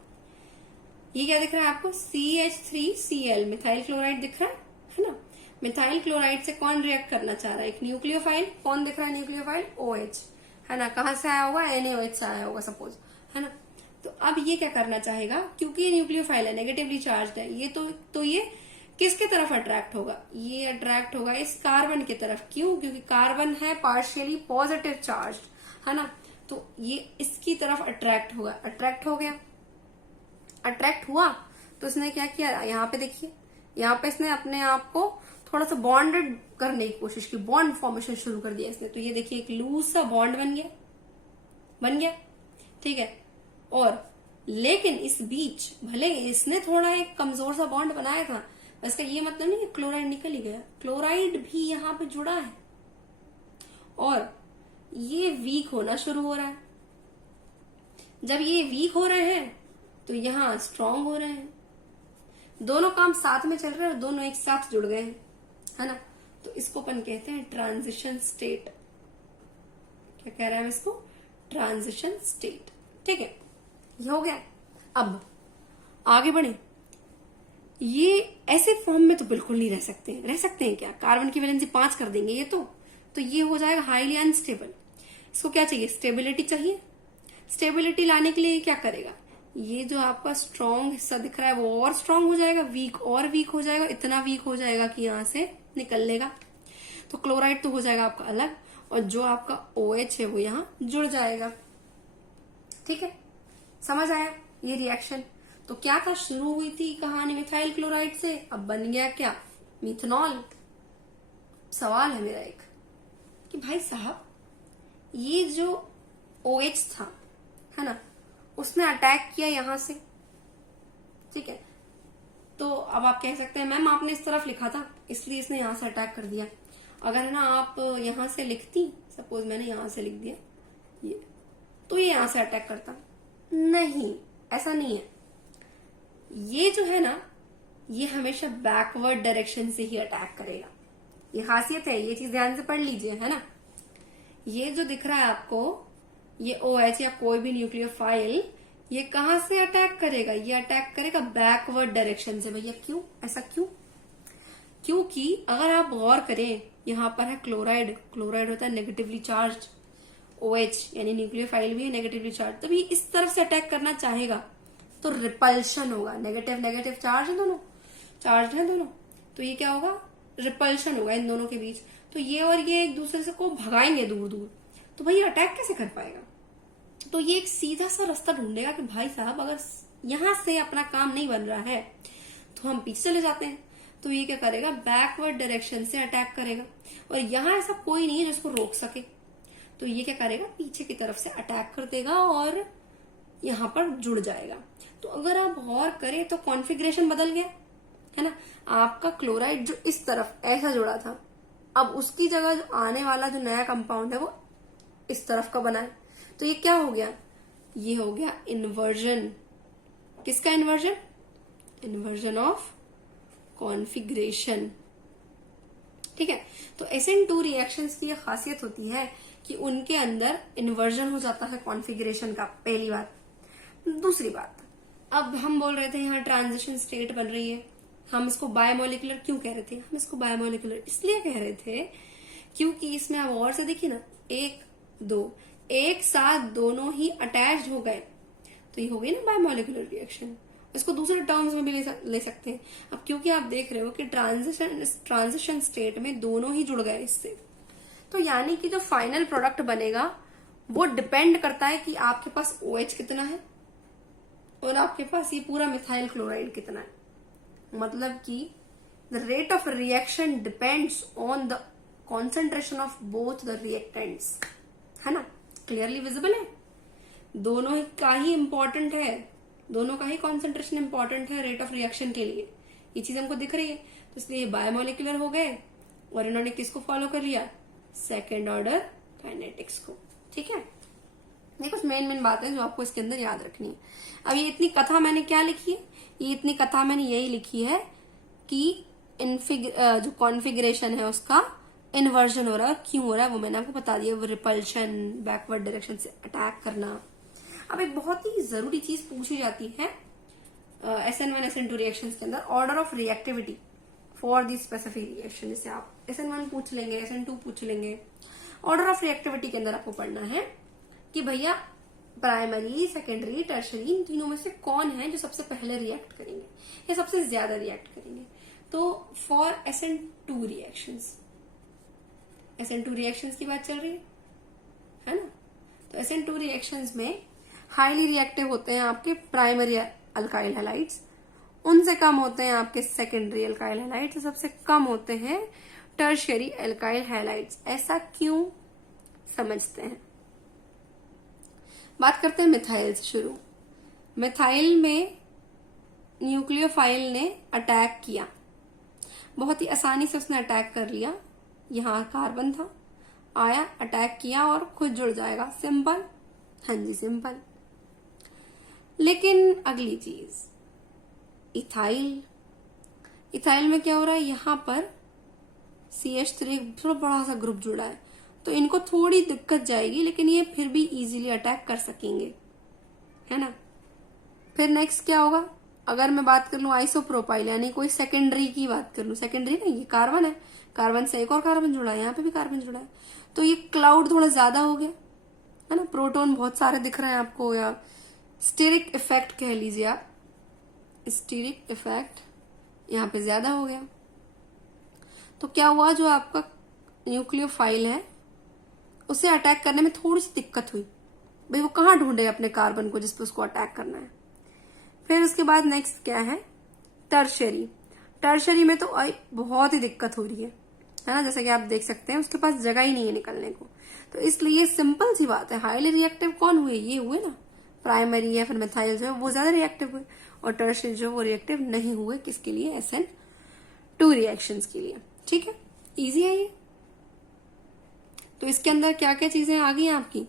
ये क्या दिख रहा है आपको? CH3Cl मिथाइल क्लोराइड दिख रहा है ना। मिथाइल क्लोराइड से कौन रिएक्ट करना चाह रहा है? एक न्यूक्लियोफाइल। कौन दिख रहा है न्यूक्लियोफाइल? OH, है ना। कहाँ से आया होगा? NaOH से आया होगा सपोज, है ना। तो अब ये क्या करना चाहेगा? क्योंकि ये न्यूक्लियोफाइल है, नेगेटिवली चार्ज है, ये तो ये किसके तरफ अट्रैक्ट होगा? ये अट्रैक्ट होगा इस कार्बन की तरफ। क्यों? क्योंकि कार्बन है पार्शियली पॉजिटिव चार्ज, है ना। तो ये इसकी तरफ अट्रैक्ट होगा। अट्रैक्ट हो गया, अट्रैक्ट हुआ तो इसने क्या किया? यहाँ पे देखिए, यहाँ पे इसने अपने आप को थोड़ा सा बॉन्डेड करने की कोशिश की, बॉन्ड फॉर्मेशन शुरू कर दिया इसने। तो ये देखिए एक लूज सा बॉन्ड बन गया, ठीक है। और लेकिन इस बीच भले इसने थोड़ा एक कमजोर सा बॉन्ड बनाया था, इसका ये मतलब नहीं कि क्लोराइड निकल ही गया, क्लोराइड भी यहाँ पे जुड़ा है और ये वीक होना शुरू हो रहा है। जब ये वीक हो रहे हैं तो यहाँ स्ट्रांग हो रहे हैं, दोनों काम साथ में चल रहे हैं और दोनों एक साथ जुड़ गए हैं, है ना। तो इसको अपन कहते हैं ट्रांजिशन स्टेट। क्या कह रहे हैं हम इसको? ट्रांजिशन स्टेट, ठीक है। ये हो गया। अब आगे बढ़े। ये ऐसे फॉर्म में तो बिल्कुल नहीं रह सकते हैं क्या? कार्बन की वैलेंसी 5 कर देंगे ये तो ये हो जाएगा हाईली अनस्टेबल। इसको क्या चाहिए? स्टेबिलिटी चाहिए। स्टेबिलिटी लाने के लिए क्या करेगा? ये जो आपका स्ट्रॉन्ग हिस्सा दिख रहा है वो और स्ट्रॉन्ग हो जाएगा, वीक और वीक हो जाएगा, इतना वीक हो जाएगा कि यहां से निकल लेगा। तो क्लोराइड तो हो जाएगा आपका अलग और जो आपका OH है वो यहां जुड़ जाएगा, ठीक है। समझ आया ये रिएक्शन? तो क्या था, शुरू हुई थी कहानी मिथाइल क्लोराइड से, अब बन गया क्या? मिथनॉल। सवाल है मेरा एक कि भाई साहब ये जो OH था, है ना, उसने अटैक किया यहां से, ठीक है। तो अब आप कह सकते हैं मैम आपने इस तरफ लिखा था इसलिए इसने यहां से अटैक कर दिया। अगर है ना आप यहां से लिखती, सपोज मैंने यहां से लिख दिया ये, तो ये यहां से अटैक करता। नहीं, ऐसा नहीं है। ये जो है ना, ये हमेशा बैकवर्ड डायरेक्शन से ही अटैक करेगा। ये खासियत है, ये चीज ध्यान से पढ़ लीजिए, है ना। ये जो दिख रहा है आपको, ये OH या कोई भी न्यूक्लियोफाइल, ये कहां से अटैक करेगा? ये अटैक करेगा बैकवर्ड डायरेक्शन से। भैया क्यों? ऐसा क्यों? क्योंकि अगर आप गौर करें, यहां पर है क्लोराइड, क्लोराइड होता है नेगेटिवली चार्ज, OH यानी न्यूक्लियोफाइल भी है नेगेटिवली चार्ज, तभी इस तरफ से अटैक करना चाहेगा तो रिपल्शन होगा। नेगेटिव नेगेटिव चार्ज है, दोनों चार्ज है दोनों, तो ये क्या होगा? रिपल्शन होगा इन दोनों के बीच। तो ये और ये एक दूसरे से को भगाएंगे दूर दूर, तो भाई अटैक कैसे कर पाएगा? तो ये एक सीधा सा रास्ता ढूंढेगा कि भाई साहब अगर यहां से अपना काम नहीं बन रहा है तो हम पीछे चले जाते हैं। तो ये क्या करेगा? बैकवर्ड डायरेक्शन से अटैक करेगा और यहां ऐसा कोई नहीं है जिसको रोक सके, तो ये क्या करेगा? पीछे की तरफ से अटैक कर देगा और यहां पर जुड़ जाएगा। तो अगर आप गौर करें तो कॉन्फ़िगरेशन बदल गया, है ना। आपका क्लोराइड जो इस तरफ ऐसा जुड़ा था, अब उसकी जगह जो आने वाला जो नया कंपाउंड है वो इस तरफ का बना है। तो ये क्या हो गया? ये हो गया इन्वर्जन। किसका इन्वर्जन? इन्वर्जन ऑफ कॉन्फ़िगरेशन, ठीक है। तो SN2 रिएक्शंस की यह खासियत होती है कि उनके अंदर इन्वर्जन हो जाता है कॉन्फ़िगरेशन का, पहली बात। दूसरी बात, अब हम बोल रहे थे यहाँ ट्रांजिशन स्टेट बन रही है, हम इसको बायोमोलिकुलर क्यों कह रहे थे? हम इसको बायोमोलिकुलर इसलिए कह रहे थे क्योंकि इसमें आप और से देखिए ना, 1 2 एक साथ दोनों ही अटैच हो गए, तो ये हो गई ना बायोमोलिकुलर रिएक्शन। इसको दूसरे टर्म्स में भी ले सकते हैं। अब क्योंकि आप देख रहे हो कि ट्रांजिशन स्टेट में दोनों ही जुड़ गए इससे, तो यानी कि जो फाइनल प्रोडक्ट बनेगा वो डिपेंड करता है कि आपके पास OH कितना है और आपके पास ये पूरा मिथाइल क्लोराइड कितना है। मतलब कि the rate of reaction depends on the concentration of both the reactants, है ना। क्लियरली विजिबल है? दोनों का ही इंपॉर्टेंट है, दोनों का ही कॉन्सेंट्रेशन इंपॉर्टेंट है रेट ऑफ रिएक्शन के लिए। ये चीज हमको दिख रही है, तो इसलिए बायोमोलिकुलर हो गए और इन्होंने किसको फॉलो कर लिया? सेकेंड ऑर्डर काइनेटिक्स को, ठीक है। ये कुछ मेन बातें जो आपको इसके अंदर याद रखनी है। अब ये इतनी कथा मैंने क्या लिखी है? ये इतनी कथा मैंने यही लिखी है कि जो कॉन्फ़िगरेशन है उसका इन्वर्जन हो रहा है, और क्यों हो रहा है वो मैंने आपको बता दिया। वो रिपल्शन, बैकवर्ड डायरेक्शन से अटैक करना। अब एक बहुत ही जरूरी चीज पूछी जाती है SN1 SN2 रिएक्शंस के अंदर, order of reactivity for the specific reaction. जैसे आप SN1 पूछ लेंगे, SN2 पूछ लेंगे। ऑर्डर ऑफ रिएक्टिविटी के अंदर आपको पढ़ना है कि भैया प्राइमरी, सेकेंडरी, टर्शरी, इन तीनों में से कौन है जो सबसे पहले रिएक्ट करेंगे या सबसे ज्यादा रिएक्ट करेंगे। तो फॉर SN2 रिएक्शंस की बात चल रही है ना। तो SN2 रिएक्शंस में हाईली रिएक्टिव होते हैं आपके प्राइमरी अल्काइल हैलाइड्स उनसे कम होते हैं आपके सेकेंडरी एल्काइल हैलाइड्स, सबसे कम होते हैं टर्शियरी एल्काइल हैलाइड्स। ऐसा क्यों, समझते हैं। बात करते हैं मिथाइल से शुरू। मिथाइल में न्यूक्लियोफाइल ने अटैक किया, बहुत ही आसानी से उसने अटैक कर लिया। यहाँ कार्बन था, आया, अटैक किया और खुद जुड़ जाएगा, सिंपल। हाँ जी, सिंपल। लेकिन अगली चीज इथाइल। इथाइल में क्या हो रहा है, यहां पर CH3 थोड़ा बड़ा सा ग्रुप जुड़ा है, तो इनको थोड़ी दिक्कत जाएगी, लेकिन ये फिर भी इजीली अटैक कर सकेंगे, है ना। फिर नेक्स्ट क्या होगा, अगर मैं बात कर लूं आइसोप्रोपाइल, यानी कोई सेकेंडरी की बात कर लूं, सेकेंडरी नहीं, ये कार्बन है, कार्बन से एक और कार्बन जुड़ा है, यहाँ पे भी कार्बन जुड़ा है, तो ये क्लाउड थोड़ा ज्यादा हो गया, है ना। प्रोटॉन बहुत सारे दिख रहे हैं आपको, या स्टीरिक इफेक्ट कह लीजिए आप, स्टीरिक इफेक्ट यहाँ पे ज्यादा हो गया। तो क्या हुआ, जो आपका न्यूक्लियोफाइल है उसे अटैक करने में थोड़ी सी दिक्कत हुई, भाई वो कहाँ ढूंढे अपने कार्बन को जिस पे उसको अटैक करना है। फिर उसके बाद नेक्स्ट क्या है, टर्शियरी। टर्शियरी में तो बहुत ही दिक्कत हो रही है ना, जैसा कि आप देख सकते हैं उसके पास जगह ही नहीं है निकलने को। तो इसलिए सिंपल सी बात है, हाईली रिएक्टिव कौन हुए, ये हुए ना, प्राइमरी या फिर मिथाइल जो है वो ज्यादा रिएक्टिव हुए, और टर्शियरी जो वो रिएक्टिव नहीं हुए, किसके लिए, SN2 रिएक्शंस के लिए। ठीक है, इजी है ये। तो इसके अंदर क्या क्या चीजें आ गई आपकी,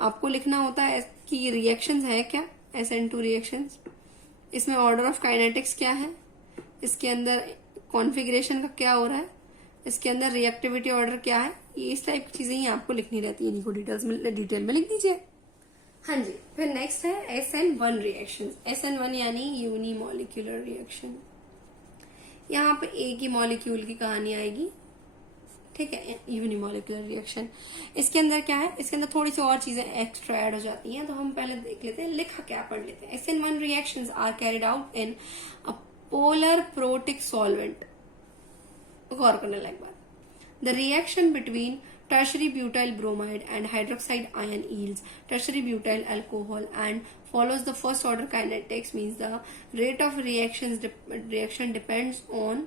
आपको लिखना होता है कि रिएक्शंस है क्या, SN2 रिएक्शंस, इसमें ऑर्डर ऑफ काइनेटिक्स क्या है, इसके अंदर कॉन्फ़िगरेशन का क्या हो रहा है, इसके अंदर रिएक्टिविटी ऑर्डर क्या है, ये इस टाइप की चीजें ही आपको लिखनी रहती है, इनको डिटेल में लिख दीजिए। हाँ जी। फिर नेक्स्ट है SN1 रिएक्शन। SN1 यानी यूनिमोलिक्यूलर रिएक्शन। यहाँ पे एक ही मॉलिक्यूल की कहानी आएगी, ठीक है, यूनिमोलिक्यूलर रिएक्शन। इसके अंदर क्या है, इसके अंदर थोड़ी सी और चीजें एक्स्ट्रा ऐड हो जाती हैं, तो हम पहले देख लेते हैं, लिखा क्या पढ़ लेते हैं। SN1 reactions are carried out in a polar protic solvent. गौर करने लायक बात, the reaction between tertiary butyl bromide and hydroxide ion yields tertiary butyl alcohol and follows the first order kinetics, means the rate of reaction depends on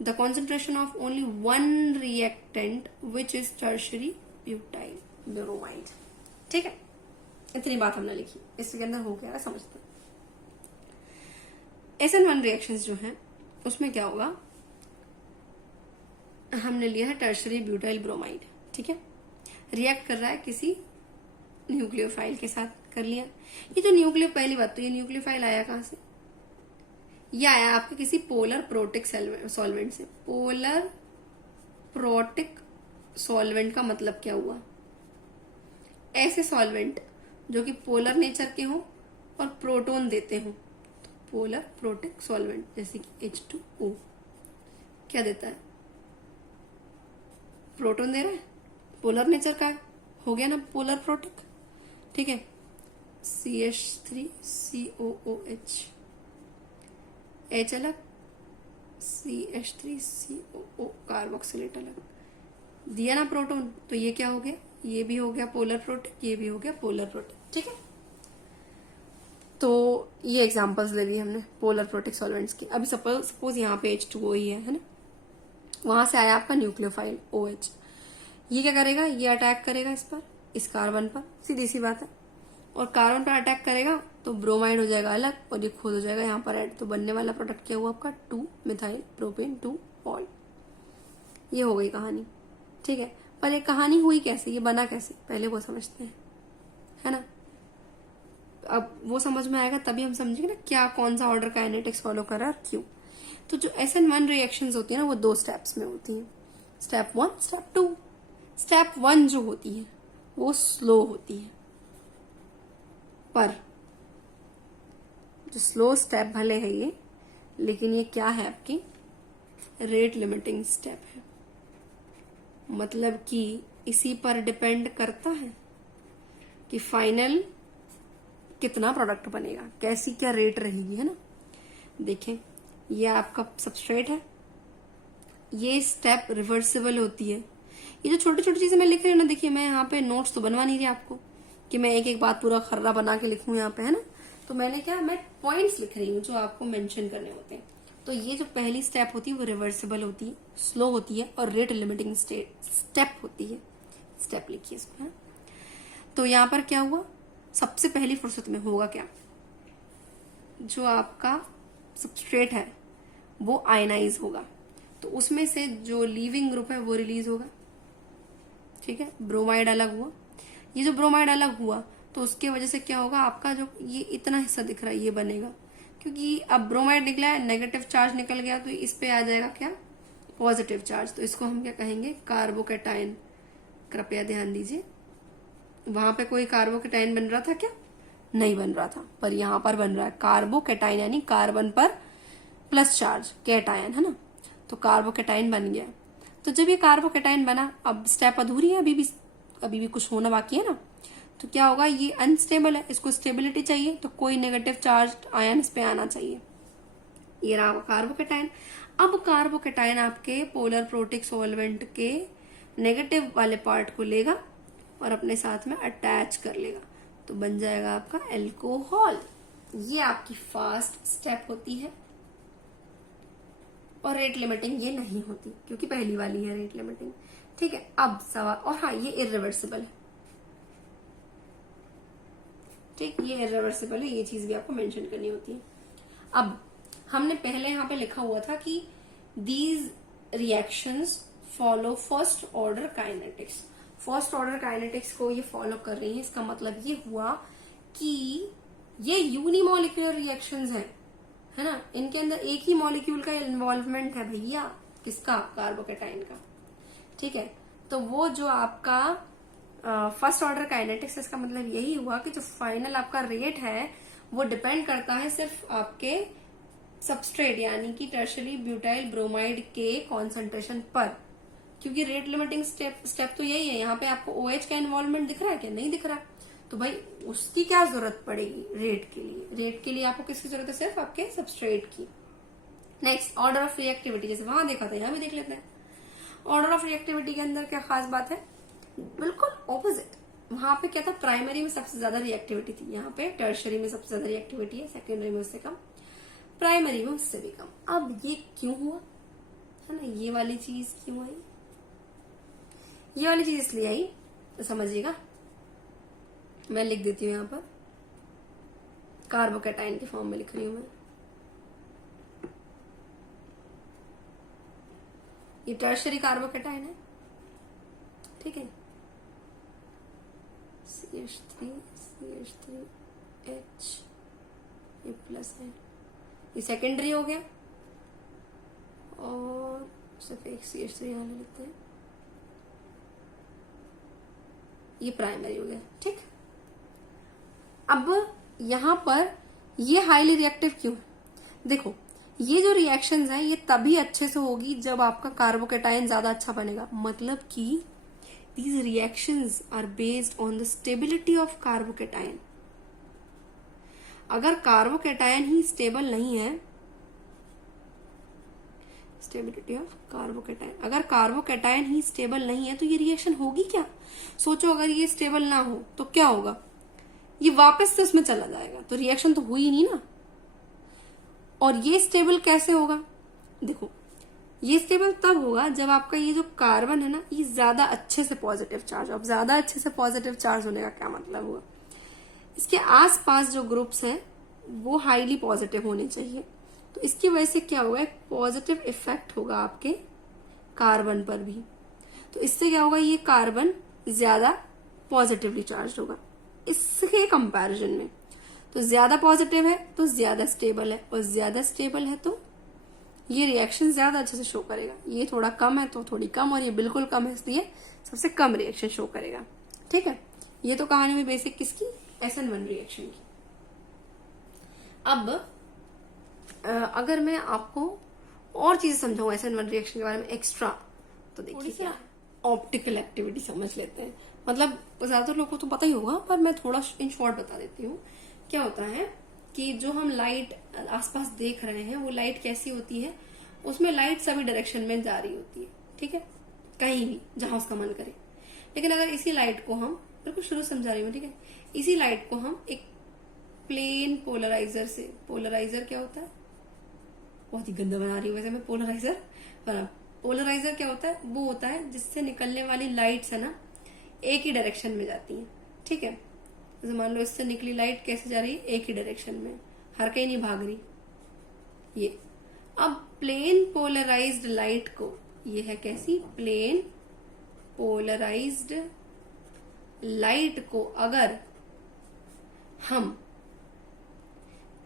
the concentration of only one reactant, which is tertiary butyl bromide। ठीक है, इतनी बात हमने लिखी, इसके अंदर हो गया समझते। SN1 रिएक्शंस जो हैं उसमें क्या होगा, हमने लिया है टर्शियरी ब्यूटाइल ब्रोमाइड, ठीक है, रिएक्ट कर रहा है किसी न्यूक्लियोफाइल के साथ, कर लिया। ये जो न्यूक्लियो, पहली बात तो ये न्यूक्लियोफाइल आया कहां से, ये आया आपके किसी पोलर प्रोटिक सॉल्वेंट से। पोलर प्रोटिक सॉल्वेंट का मतलब क्या हुआ, ऐसे सॉल्वेंट जो कि पोलर नेचर के हो और प्रोटॉन देते हो, तो पोलर प्रोटिक सॉल्वेंट, जैसे कि H2O क्या देता है, प्रोटॉन दे रहा है, पोलर नेचर का है, हो गया ना पोलर प्रोटिक। ठीक है, CH3COOH, H अलग, CH3COO कार्बोक्सिलेट अलग, दिया ना प्रोटॉन, तो ये क्या हो गया, ये भी हो गया पोलर प्रोटिक, ये भी हो गया पोलर प्रोटिक। ठीक है, तो ये एग्जांपल्स ले लिए हमने पोलर प्रोटिक सॉल्वेंट्स की। अभी सपोज यहाँ पे H2O ही है ना, वहां से आया आपका न्यूक्लियोफाइल OH, ये क्या करेगा, ये अटैक करेगा इस पर, इस कार्बन पर, सीधी सी बात है, और कार्बन पर अटैक करेगा तो ब्रोमाइड हो जाएगा अलग और ये खुद हो जाएगा यहाँ पर ऐड, तो बनने वाला प्रोडक्ट क्या हुआ आपका 2 मिथाइल प्रोपेन 2 ऑल। ये हो गई कहानी। ठीक है, पर ये कहानी हुई कैसे, ये बना कैसे, पहले वो समझते हैं, है ना। अब वो समझ में आएगा तभी हम समझेंगे ना क्या, कौन सा ऑर्डर काइनेटिक्स फॉलो कर रहा है और क्यों। तो जो SN1 रिएक्शंस होती है ना, वो 2 स्टेप्स में होती है, स्टेप 1, स्टेप 2। स्टेप 1 जो होती है वो स्लो होती है, पर जो स्लो स्टेप भले है ये, लेकिन ये क्या है, आपकी रेट लिमिटिंग स्टेप है। मतलब कि इसी पर डिपेंड करता है कि फाइनल कितना प्रोडक्ट बनेगा, कैसी क्या रेट रहेगी, है ना। देखें, ये आपका सबस्ट्रेट है, ये स्टेप रिवर्सिबल होती है। ये जो छोटी छोटी चीजें मैं लिख रही हूँ ना, देखिए मैं यहाँ पे नोट्स तो बनवा नहीं रही आपको कि मैं एक एक बात पूरा खर्रा बना के लिखूं यहाँ पे, है ना। तो मैं पॉइंट्स लिख रही हूँ जो आपको मेंशन करने होते हैं। तो ये जो पहली स्टेप होती है वो रिवर्सिबल होती है, स्लो होती है और रेट लिमिटिंग स्टेप होती है। स्टेप लिखिए इसको, है। तो यहाँ पर क्या हुआ, सबसे पहली फुर्सत में होगा क्या, जो आपका सबस्ट्रेट है वो आयनाइज होगा, तो उसमें से जो लीविंग ग्रुप है वो रिलीज होगा। ठीक है, ब्रोमाइड अलग हुआ। ये जो ब्रोमाइड अलग हुआ तो उसके वजह से क्या होगा, आपका जो ये इतना हिस्सा दिख रहा है ये बनेगा, क्योंकि अब ब्रोमाइड निकला है, नेगेटिव चार्ज निकल गया, तो इस पे आ जाएगा क्या, पॉजिटिव चार्ज। तो इसको हम क्या कहेंगे, कार्बोकैटायन। कृपया ध्यान दीजिए, वहां पे कोई कार्बोकैटायन बन रहा था क्या, नहीं बन रहा था, पर यहां पर बन रहा है कार्बोकैटायन, यानी कार्बन पर प्लस चार्ज, कैटायन, है ना। तो कार्बोकैटायन बन गया। तो जब ये कार्बोकैटायन बना, अब स्टेप अधूरी है, अभी भी कुछ होना बाकी है ना। तो क्या होगा, ये अनस्टेबल है, इसको स्टेबिलिटी चाहिए, तो कोई नेगेटिव चार्ज आयन इस पे आना चाहिए। ये रहा कार्बोकैटायन। अब कार्बोकैटायन आपके पोलर प्रोटिक सॉल्वेंट के नेगेटिव वाले पार्ट को लेगा और अपने साथ में अटैच कर लेगा, तो बन जाएगा आपका अल्कोहल। ये आपकी फास्ट स्टेप होती है और रेट लिमिटिंग ये नहीं होती, क्योंकि पहली वाली है रेट लिमिटिंग। ठीक है, अब सवाल, और हाँ ये इरिवर्सिबल है। ठीक, ये इरिवर्सिबल है, ये चीज भी आपको मेंशन करनी होती है। अब हमने पहले यहाँ पे लिखा हुआ था कि these reactions follow first order kinetics. First order kinetics को ये फॉलो कर रही है, इसका मतलब ये हुआ कि ये यूनिमोलिक्यूलर रिएक्शंस है ना, इनके अंदर एक ही मॉलिक्यूल का इन्वॉल्वमेंट है भैया, किसका, कार्बोकैटायन का। ठीक है, तो वो जो आपका फर्स्ट ऑर्डर काइनेटिक्स, इसका मतलब यही हुआ कि जो फाइनल आपका रेट है वो डिपेंड करता है सिर्फ आपके सबस्ट्रेट यानी कि टर्शरी ब्यूटाइल ब्रोमाइड के कॉन्सेंट्रेशन पर, क्योंकि रेट लिमिटिंग स्टेप तो यही है। यहाँ पे आपको OH का इन्वॉल्वमेंट दिख रहा है क्या, नहीं दिख रहा, तो भाई उसकी क्या जरूरत पड़ेगी रेट के लिए। रेट के लिए आपको किसकी जरूरत है, सिर्फ आपके सबस्ट्रेट की। नेक्स्ट, ऑर्डर ऑफ रिएक्टिविटी, जैसे वहां देखा था यहाँ भी देख लेते हैं। ऑर्डर ऑफ रिएक्टिविटी के अंदर क्या खास बात है, बिल्कुल ऑपोजिट। वहां पे क्या था, प्राइमरी में सबसे ज्यादा रिएक्टिविटी थी, यहाँ पे टर्शरी में सबसे ज्यादा रिएक्टिविटी है, सेकेंडरी में उससे कम, प्राइमरी में उससे भी कम। अब ये क्यों हुआ, है ना, ये वाली चीज क्यों आई, ये वाली चीज इसलिए आई तो समझिएगा, मैं लिख देती हूँ यहाँ पर, कार्बोकैटायन के फॉर्म में लिख रही हूं मैं। ये टर्शरी कार्बोकैटायन है, ठीक है, CH3H ये प्लस है, ये सेकेंडरी हो गया, और सिर्फ एक CH3 यहां लिखते हैं, ये प्राइमरी हो गया। ठीक, अब यहां पर ये हाईली रिएक्टिव क्यों है, देखो ये जो रिएक्शंस हैं ये तभी अच्छे से होगी जब आपका कार्बोकैटायन ज्यादा अच्छा बनेगा, मतलब कि these reactions are based on the stability of carbocation. अगर कार्बोकैटायन ही स्टेबल नहीं है, स्टेबिलिटी ऑफ कार्बोकैटायन, अगर कार्बोकैटायन ही स्टेबल नहीं है तो ये रिएक्शन होगी क्या, सोचो अगर ये स्टेबल ना हो तो क्या होगा, ये वापस से उसमें चला जाएगा, तो रिएक्शन तो हुई नहीं ना। और ये स्टेबल कैसे होगा, देखो ये स्टेबल तब होगा जब आपका ये जो कार्बन है ना ये ज्यादा अच्छे से पॉजिटिव चार्ज। अब ज्यादा अच्छे से पॉजिटिव चार्ज होने का क्या मतलब हुआ, इसके आसपास जो ग्रुप्स हैं वो हाईली पॉजिटिव होने चाहिए, तो इसकी वजह से क्या होगा, एक पॉजिटिव इफेक्ट होगा आपके कार्बन पर भी। तो इससे क्या होगा, ये कार्बन ज्यादा पॉजिटिवली चार्ज होगा इसके कंपैरिजन में। तो ज्यादा पॉजिटिव है तो ज्यादा स्टेबल है, और ज्यादा स्टेबल है तो ये रिएक्शन ज्यादा अच्छे से शो करेगा। ये थोड़ा कम है तो थोड़ी कम, और ये बिल्कुल कम है इसलिए सबसे कम रिएक्शन शो करेगा। ठीक है, ये तो कहानी में बेसिक किसकी, SN1 रिएक्शन की। अब अगर मैं आपको और चीज समझाऊं SN1 रिएक्शन के बारे में एक्स्ट्रा, तो देखिए क्या ऑप्टिकल एक्टिविटी समझ लेते हैं। मतलब ज्यादातर लोगों को तो पता ही होगा, पर मैं थोड़ा इन शॉर्ट बता देती हूँ। क्या होता है कि जो हम लाइट आसपास देख रहे हैं वो लाइट कैसी होती है, उसमें लाइट सभी डायरेक्शन में जा रही होती है, ठीक है, कहीं भी जहां उसका मन करे। लेकिन अगर इसी लाइट को हम, बिल्कुल शुरू समझा रही हूँ, ठीक है, इसी लाइट को हम एक प्लेन पोलराइजर से, पोलराइजर क्या होता है, बहुत ही गंदा बना रही हूँ वैसे मैं पोलराइजर, पर पोलराइजर क्या होता है, वो होता है जिससे निकलने वाली लाइट्स है ना एक ही डायरेक्शन में जाती हैं, ठीक है। जैसे मान लो इससे निकली लाइट कैसे जा रही है, एक ही डायरेक्शन में, हर कहीं नहीं भाग रही ये। अब प्लेन पोलराइज्ड लाइट को, ये है कैसी, प्लेन पोलराइज्ड लाइट को अगर हम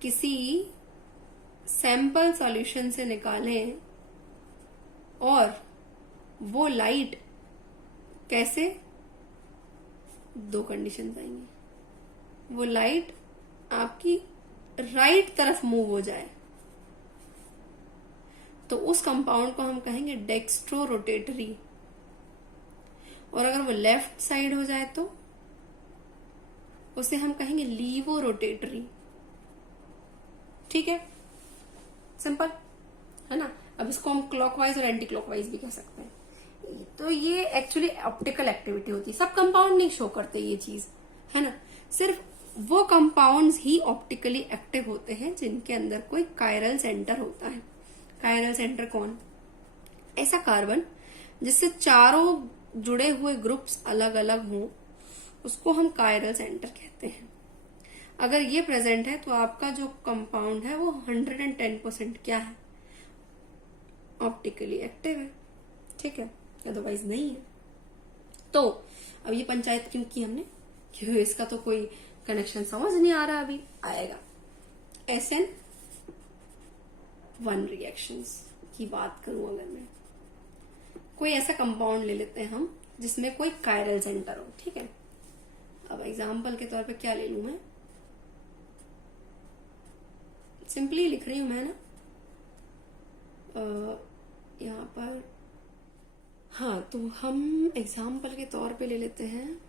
किसी सैंपल सॉल्यूशन से निकालें और वो लाइट कैसे, दो कंडीशन आएंगी, वो लाइट आपकी राइट तरफ मूव हो जाए तो उस कंपाउंड को हम कहेंगे डेक्स्ट्रो रोटेटरी, और अगर वो लेफ्ट साइड हो जाए तो उसे हम कहेंगे लीवो रोटेटरी, ठीक है, सिंपल है ना। अब इसको हम क्लॉकवाइज और एंटी क्लॉकवाइज भी कह सकते हैं। तो ये एक्चुअली ऑप्टिकल एक्टिविटी होती है, सब कंपाउंड नहीं शो करते ये चीज, है ना। सिर्फ वो कंपाउंड्स ही ऑप्टिकली एक्टिव होते हैं जिनके अंदर कोई कायरल सेंटर होता है। कायरल सेंटर कौन, ऐसा कार्बन जिससे चारों जुड़े हुए ग्रुप्स अलग अलग हों, उसको हम कायरल सेंटर कहते हैं। अगर ये प्रेजेंट है तो आपका जो कंपाउंड है वो 110% क्या है, ऑप्टिकली एक्टिव है, ठीक है, अदरवाइज नहीं है। तो अब ये पंचायत क्यों की हमने, क्यों, इसका तो कोई कनेक्शन समझ नहीं आ रहा, अभी आएगा। SN1 रिएक्शंस की बात करूं, अगर मैं कोई ऐसा कंपाउंड ले लेते हैं हम जिसमें कोई कायरल सेंटर हो, ठीक है। अब एग्जांपल के तौर पे क्या ले लूं मैं, सिंपली लिख रही हूं मैं ना, यहां पर, हाँ, तो हम एग्जाम्पल के तौर पे ले लेते हैं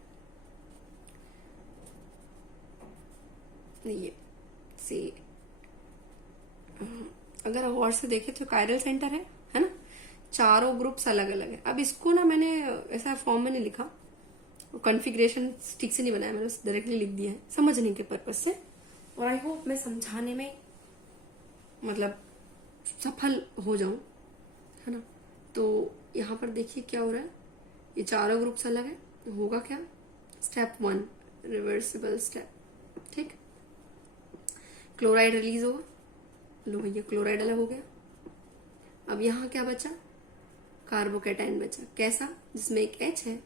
ये से, अगर गौर से देखें तो कायरल सेंटर है ना, चारों ग्रुप्स अलग अलग है। अब इसको ना मैंने ऐसा फॉर्म में नहीं लिखा, कॉन्फ़िगरेशन ठीक से नहीं बनाया, मैंने डायरेक्टली लिख दिया है समझने के पर्पज से, और आई होप मैं समझाने में मतलब सफल हो जाऊं, है ना। तो यहाँ पर देखिए क्या हो रहा है, ये चारों ग्रुप्स अलग है, होगा क्या, स्टेप 1 रिवर्सिबल स्टेप, ठीक, क्लोराइड रिलीज होगा, लो भैया क्लोराइड अलग हो गया। अब यहाँ क्या बचा, कार्बोकैटायन बचा, कैसा, जिसमें एक H है,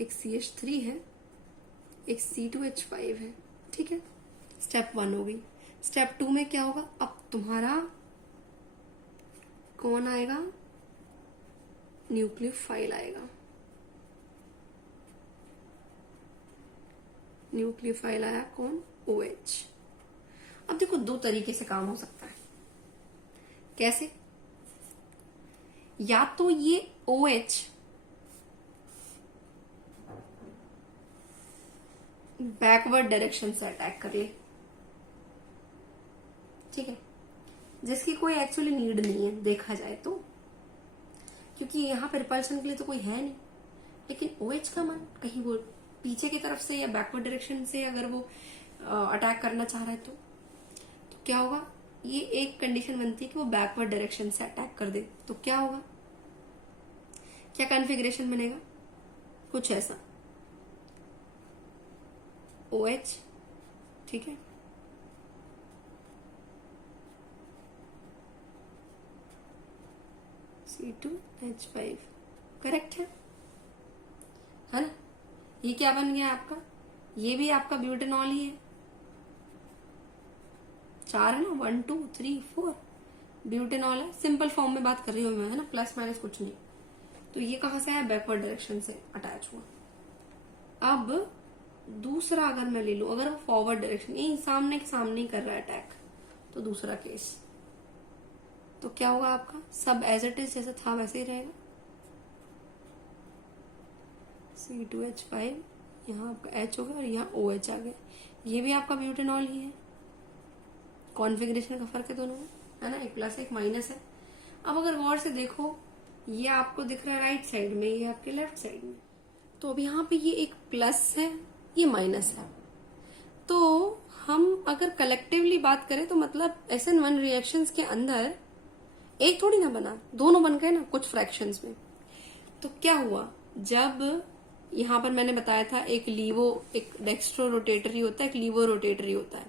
एक CH3 है, एक C2H5 है, ठीक है, स्टेप 1 हो गई। स्टेप 2 में क्या होगा, अब तुम्हारा कौन आएगा, न्यूक्लियोफाइल आएगा, न्यूक्लियोफाइल आया कौन, OH। अब देखो दो तरीके से काम हो सकता है, कैसे, या तो ये OH बैकवर्ड डायरेक्शन से अटैक कर ले, ठीक है, जिसकी कोई एक्चुअली नीड नहीं है देखा जाए तो, क्योंकि यहाँ पर रिपल्शन के लिए तो कोई है नहीं, लेकिन OH का मन कहीं वो पीछे की तरफ से या बैकवर्ड डायरेक्शन से अगर वो अटैक करना चाह रहा है तो क्या होगा, ये एक कंडीशन बनती है कि वो बैकवर्ड डायरेक्शन से अटैक कर दे, तो क्या होगा, क्या कॉन्फ़िगरेशन बनेगा, कुछ ऐसा, OH, ठीक है, C2H5, करेक्ट है ना। ये क्या बन गया आपका, ये भी आपका ब्यूटेनॉल ही है, 4 है ना, 1 2 3 4 ब्यूटेनॉल है, सिंपल फॉर्म में बात कर रही हूँ मैं, है ना, प्लस माइनस कुछ नहीं। तो ये कहां से आया, बैकवर्ड डायरेक्शन से अटैच हुआ। अब दूसरा अगर मैं ले लूं, अगर वो फॉरवर्ड डायरेक्शन, ये सामने के सामने ही कर रहा है अटैक, तो दूसरा केस, तो क्या होगा आपका, सब एज इट इज जैसा था वैसे ही रहेगा, C2H5, यहाँ आपका H हो गया और यहाँ OH आ गया, ये भी आपका ब्यूटेनॉल ही है, कॉन्फ़िगरेशन का फर्क है दोनों में, है ना, एक प्लस एक माइनस है। अब अगर गौर से देखो, ये आपको दिख रहा है राइट साइड में, ये आपके लेफ्ट साइड में, तो अब यहाँ पे ये एक प्लस है, ये माइनस है, तो हम अगर कलेक्टिवली बात करें तो मतलब SN1 रिएक्शंस के अंदर एक थोड़ी ना बना, दोनों बन गए ना कुछ फ्रैक्शंस में। तो क्या हुआ, जब यहाँ पर मैंने बताया था एक डेक्स्ट्रो रोटेटरी होता है, एक लीवो रोटेटरी होता है।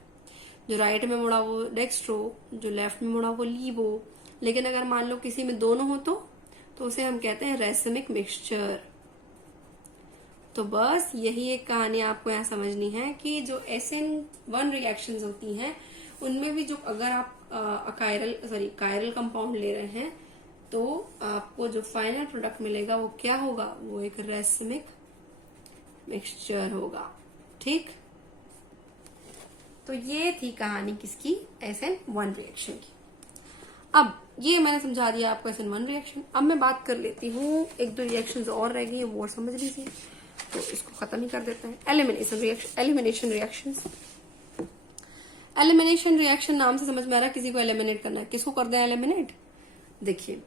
जो राइट में मुड़ा वो डेक्स्ट्रो, जो लेफ्ट में मुड़ा वो लीवो। लेकिन अगर मान लो किसी में दोनों हो तो उसे हम कहते हैं रेसिमिक मिक्सचर। तो बस यही एक कहानी आपको यहाँ समझनी है कि जो SN1 रिएक्शंस होती हैं उनमें भी जो अगर आप कायरल कंपाउंड ले रहे हैं तो आपको जो फाइनल प्रोडक्ट मिलेगा वो क्या होगा, वो एक रेसिमिक मिक्सचर होगा। ठीक, तो ये थी कहानी किसकी, SN1 रिएक्शन की। अब ये मैंने समझा दिया आपको SN1 रिएक्शन। अब मैं बात कर लेती हूँ, एक दो रिएक्शंस और रह गई, वो समझ लीजिए, तो इसको खत्म ही कर देते हैं। Elimination reactions. एलिमिनेशन रिएक्शन नाम से समझ में आ रहा है किसी को एलिमिनेट करना है। किसको कर दें एलिमिनेट, देखिए,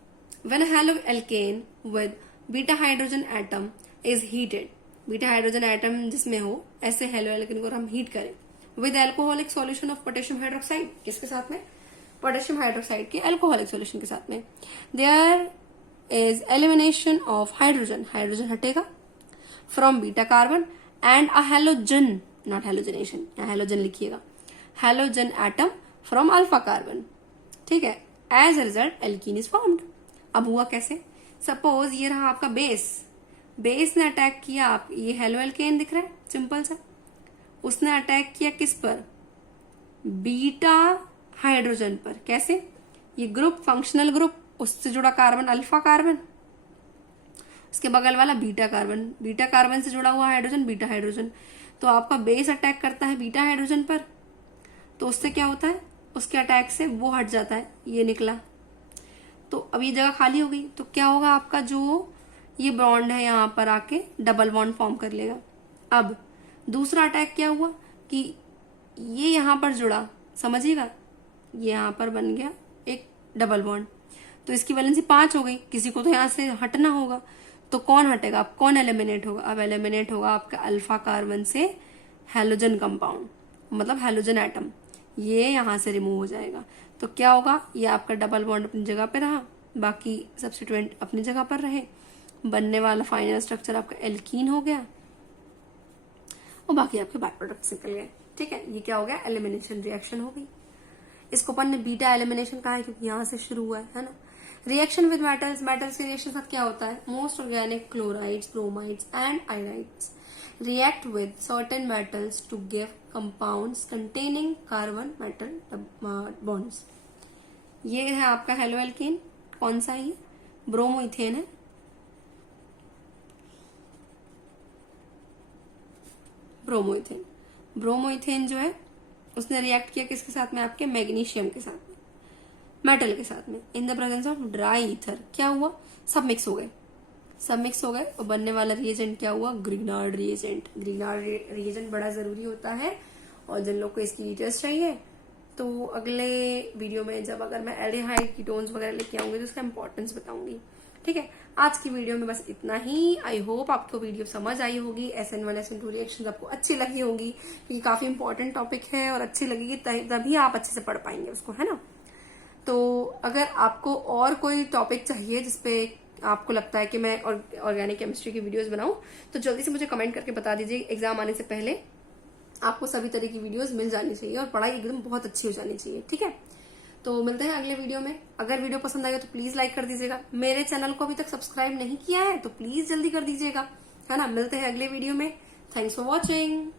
when halo alkane with beta hydrogen atom is heated, beta hydrogen atom जिसमें हो, ऐसे हैलो एल्केन को हम हीट करें with alcoholic solution of potassium hydroxide, किसके साथ में, पोटेशियम हाइड्रोक्साइड के एल्कोहलिक सॉल्यूशन के साथ में, there is elimination of hydrogen, hydrogen हटेगा from beta carbon and a halogen, not halogenation, halogen लिखिएगा, halogen atom from alpha carbon. ठीक है, as a result alkene is formed. अब हुआ कैसे, सपोज ये रहा आपका बेस ने अटैक किया, आप ये हेलो एल्केन दिख रहा है सिंपल सा, उसने अटैक किया किस पर, बीटा हाइड्रोजन पर। कैसे, ये ग्रुप फंक्शनल ग्रुप, उससे जुड़ा कार्बन अल्फा कार्बन, उसके बगल वाला बीटा कार्बन से जुड़ा हुआ हाइड्रोजन बीटा हाइड्रोजन। तो आपका बेस अटैक करता है बीटा हाइड्रोजन पर, तो उससे क्या होता है, उसके अटैक से वो हट जाता है, ये निकला। तो अब ये जगह खाली हो गई, तो क्या होगा, आपका जो ये बॉन्ड है यहाँ पर आके डबल बॉन्ड फॉर्म कर लेगा। अब दूसरा अटैक क्या हुआ कि ये यहाँ पर जुड़ा, समझिएगा, ये यहाँ पर बन गया एक डबल बॉन्ड, तो इसकी वैलेंसी 5 हो गई। किसी को तो यहाँ से हटना होगा, तो कौन हटेगा, अब कौन एलिमिनेट होगा, अब एलिमिनेट होगा आपका अल्फा कार्बन से हैलोजन कंपाउंड, मतलब हैलोजन एटम, ये यहाँ से रिमूव हो जाएगा। तो क्या होगा, ये आपका डबल बॉन्ड अपनी जगह पे रहा, बाकी सब्स्टिट्यूएंट अपनी जगह पर रहे, बनने वाला फाइनल स्ट्रक्चर आपका एल्कीन हो गया और बाकी आपके बाय प्रोडक्ट्स निकल गए। ठीक है, ये क्या हो गया, एलिमिनेशन रिएक्शन हो गई। इसको अपन ने बीटा एलिमिनेशन कहा है क्योंकि यहाँ से शुरू हुआ है ना। रिएक्शन विद मेटल्स, मेटल्स के रिएक्शन साथ क्या होता है, most organic chlorides, bromides and iodides react with certain metals to give compounds containing carbon metal bonds। ये है आपका हेलो एल्केन, कौन सा है, ब्रोमोइथेन है। ब्रोमोइथेन जो है उसने रिएक्ट किया किसके साथ में, आपके मैग्नीशियम के साथ में, मेटल के साथ में, in the presence of dry ether. क्या हुआ, सब मिक्स हो गए और बनने वाला रिएजेंट क्या हुआ, ग्रिग्नार्ड रिएजेंट। ग्रिग्नार्ड रिएजेंट बड़ा जरूरी होता है, और जिन लोग को इसकी डिटेल्स चाहिए तो अगले वीडियो में जब अगर मैं एल्डिहाइड कीटोन्स वगैरह लेके आऊंगी तो उसका इंपॉर्टेंस बताऊंगी। ठीक है, आज की वीडियो में बस इतना ही। आई होप आपको वीडियो समझ आई होगी, SN1 SN2 रिएक्शन आपको अच्छी लगी होगी, क्योंकि काफी इंपॉर्टेंट टॉपिक है और अच्छी लगेगी तभी आप अच्छे से पढ़ पाएंगे उसको, है ना। तो अगर आपको और कोई टॉपिक चाहिए जिसपे आपको लगता है कि मैं ऑर्गेनिक केमिस्ट्री की वीडियोस बनाऊं, तो जल्दी से मुझे कमेंट करके बता दीजिए। एग्जाम आने से पहले आपको सभी तरह की वीडियोस मिल जानी चाहिए और पढ़ाई एकदम बहुत अच्छी हो जानी चाहिए। ठीक है, तो मिलते हैं अगले वीडियो में। अगर वीडियो पसंद आएगा तो प्लीज लाइक कर दीजिएगा। मेरे चैनल को अभी तक सब्सक्राइब नहीं किया है तो प्लीज जल्दी कर दीजिएगा, है ना। मिलते हैं अगले वीडियो में। Thanks for watching.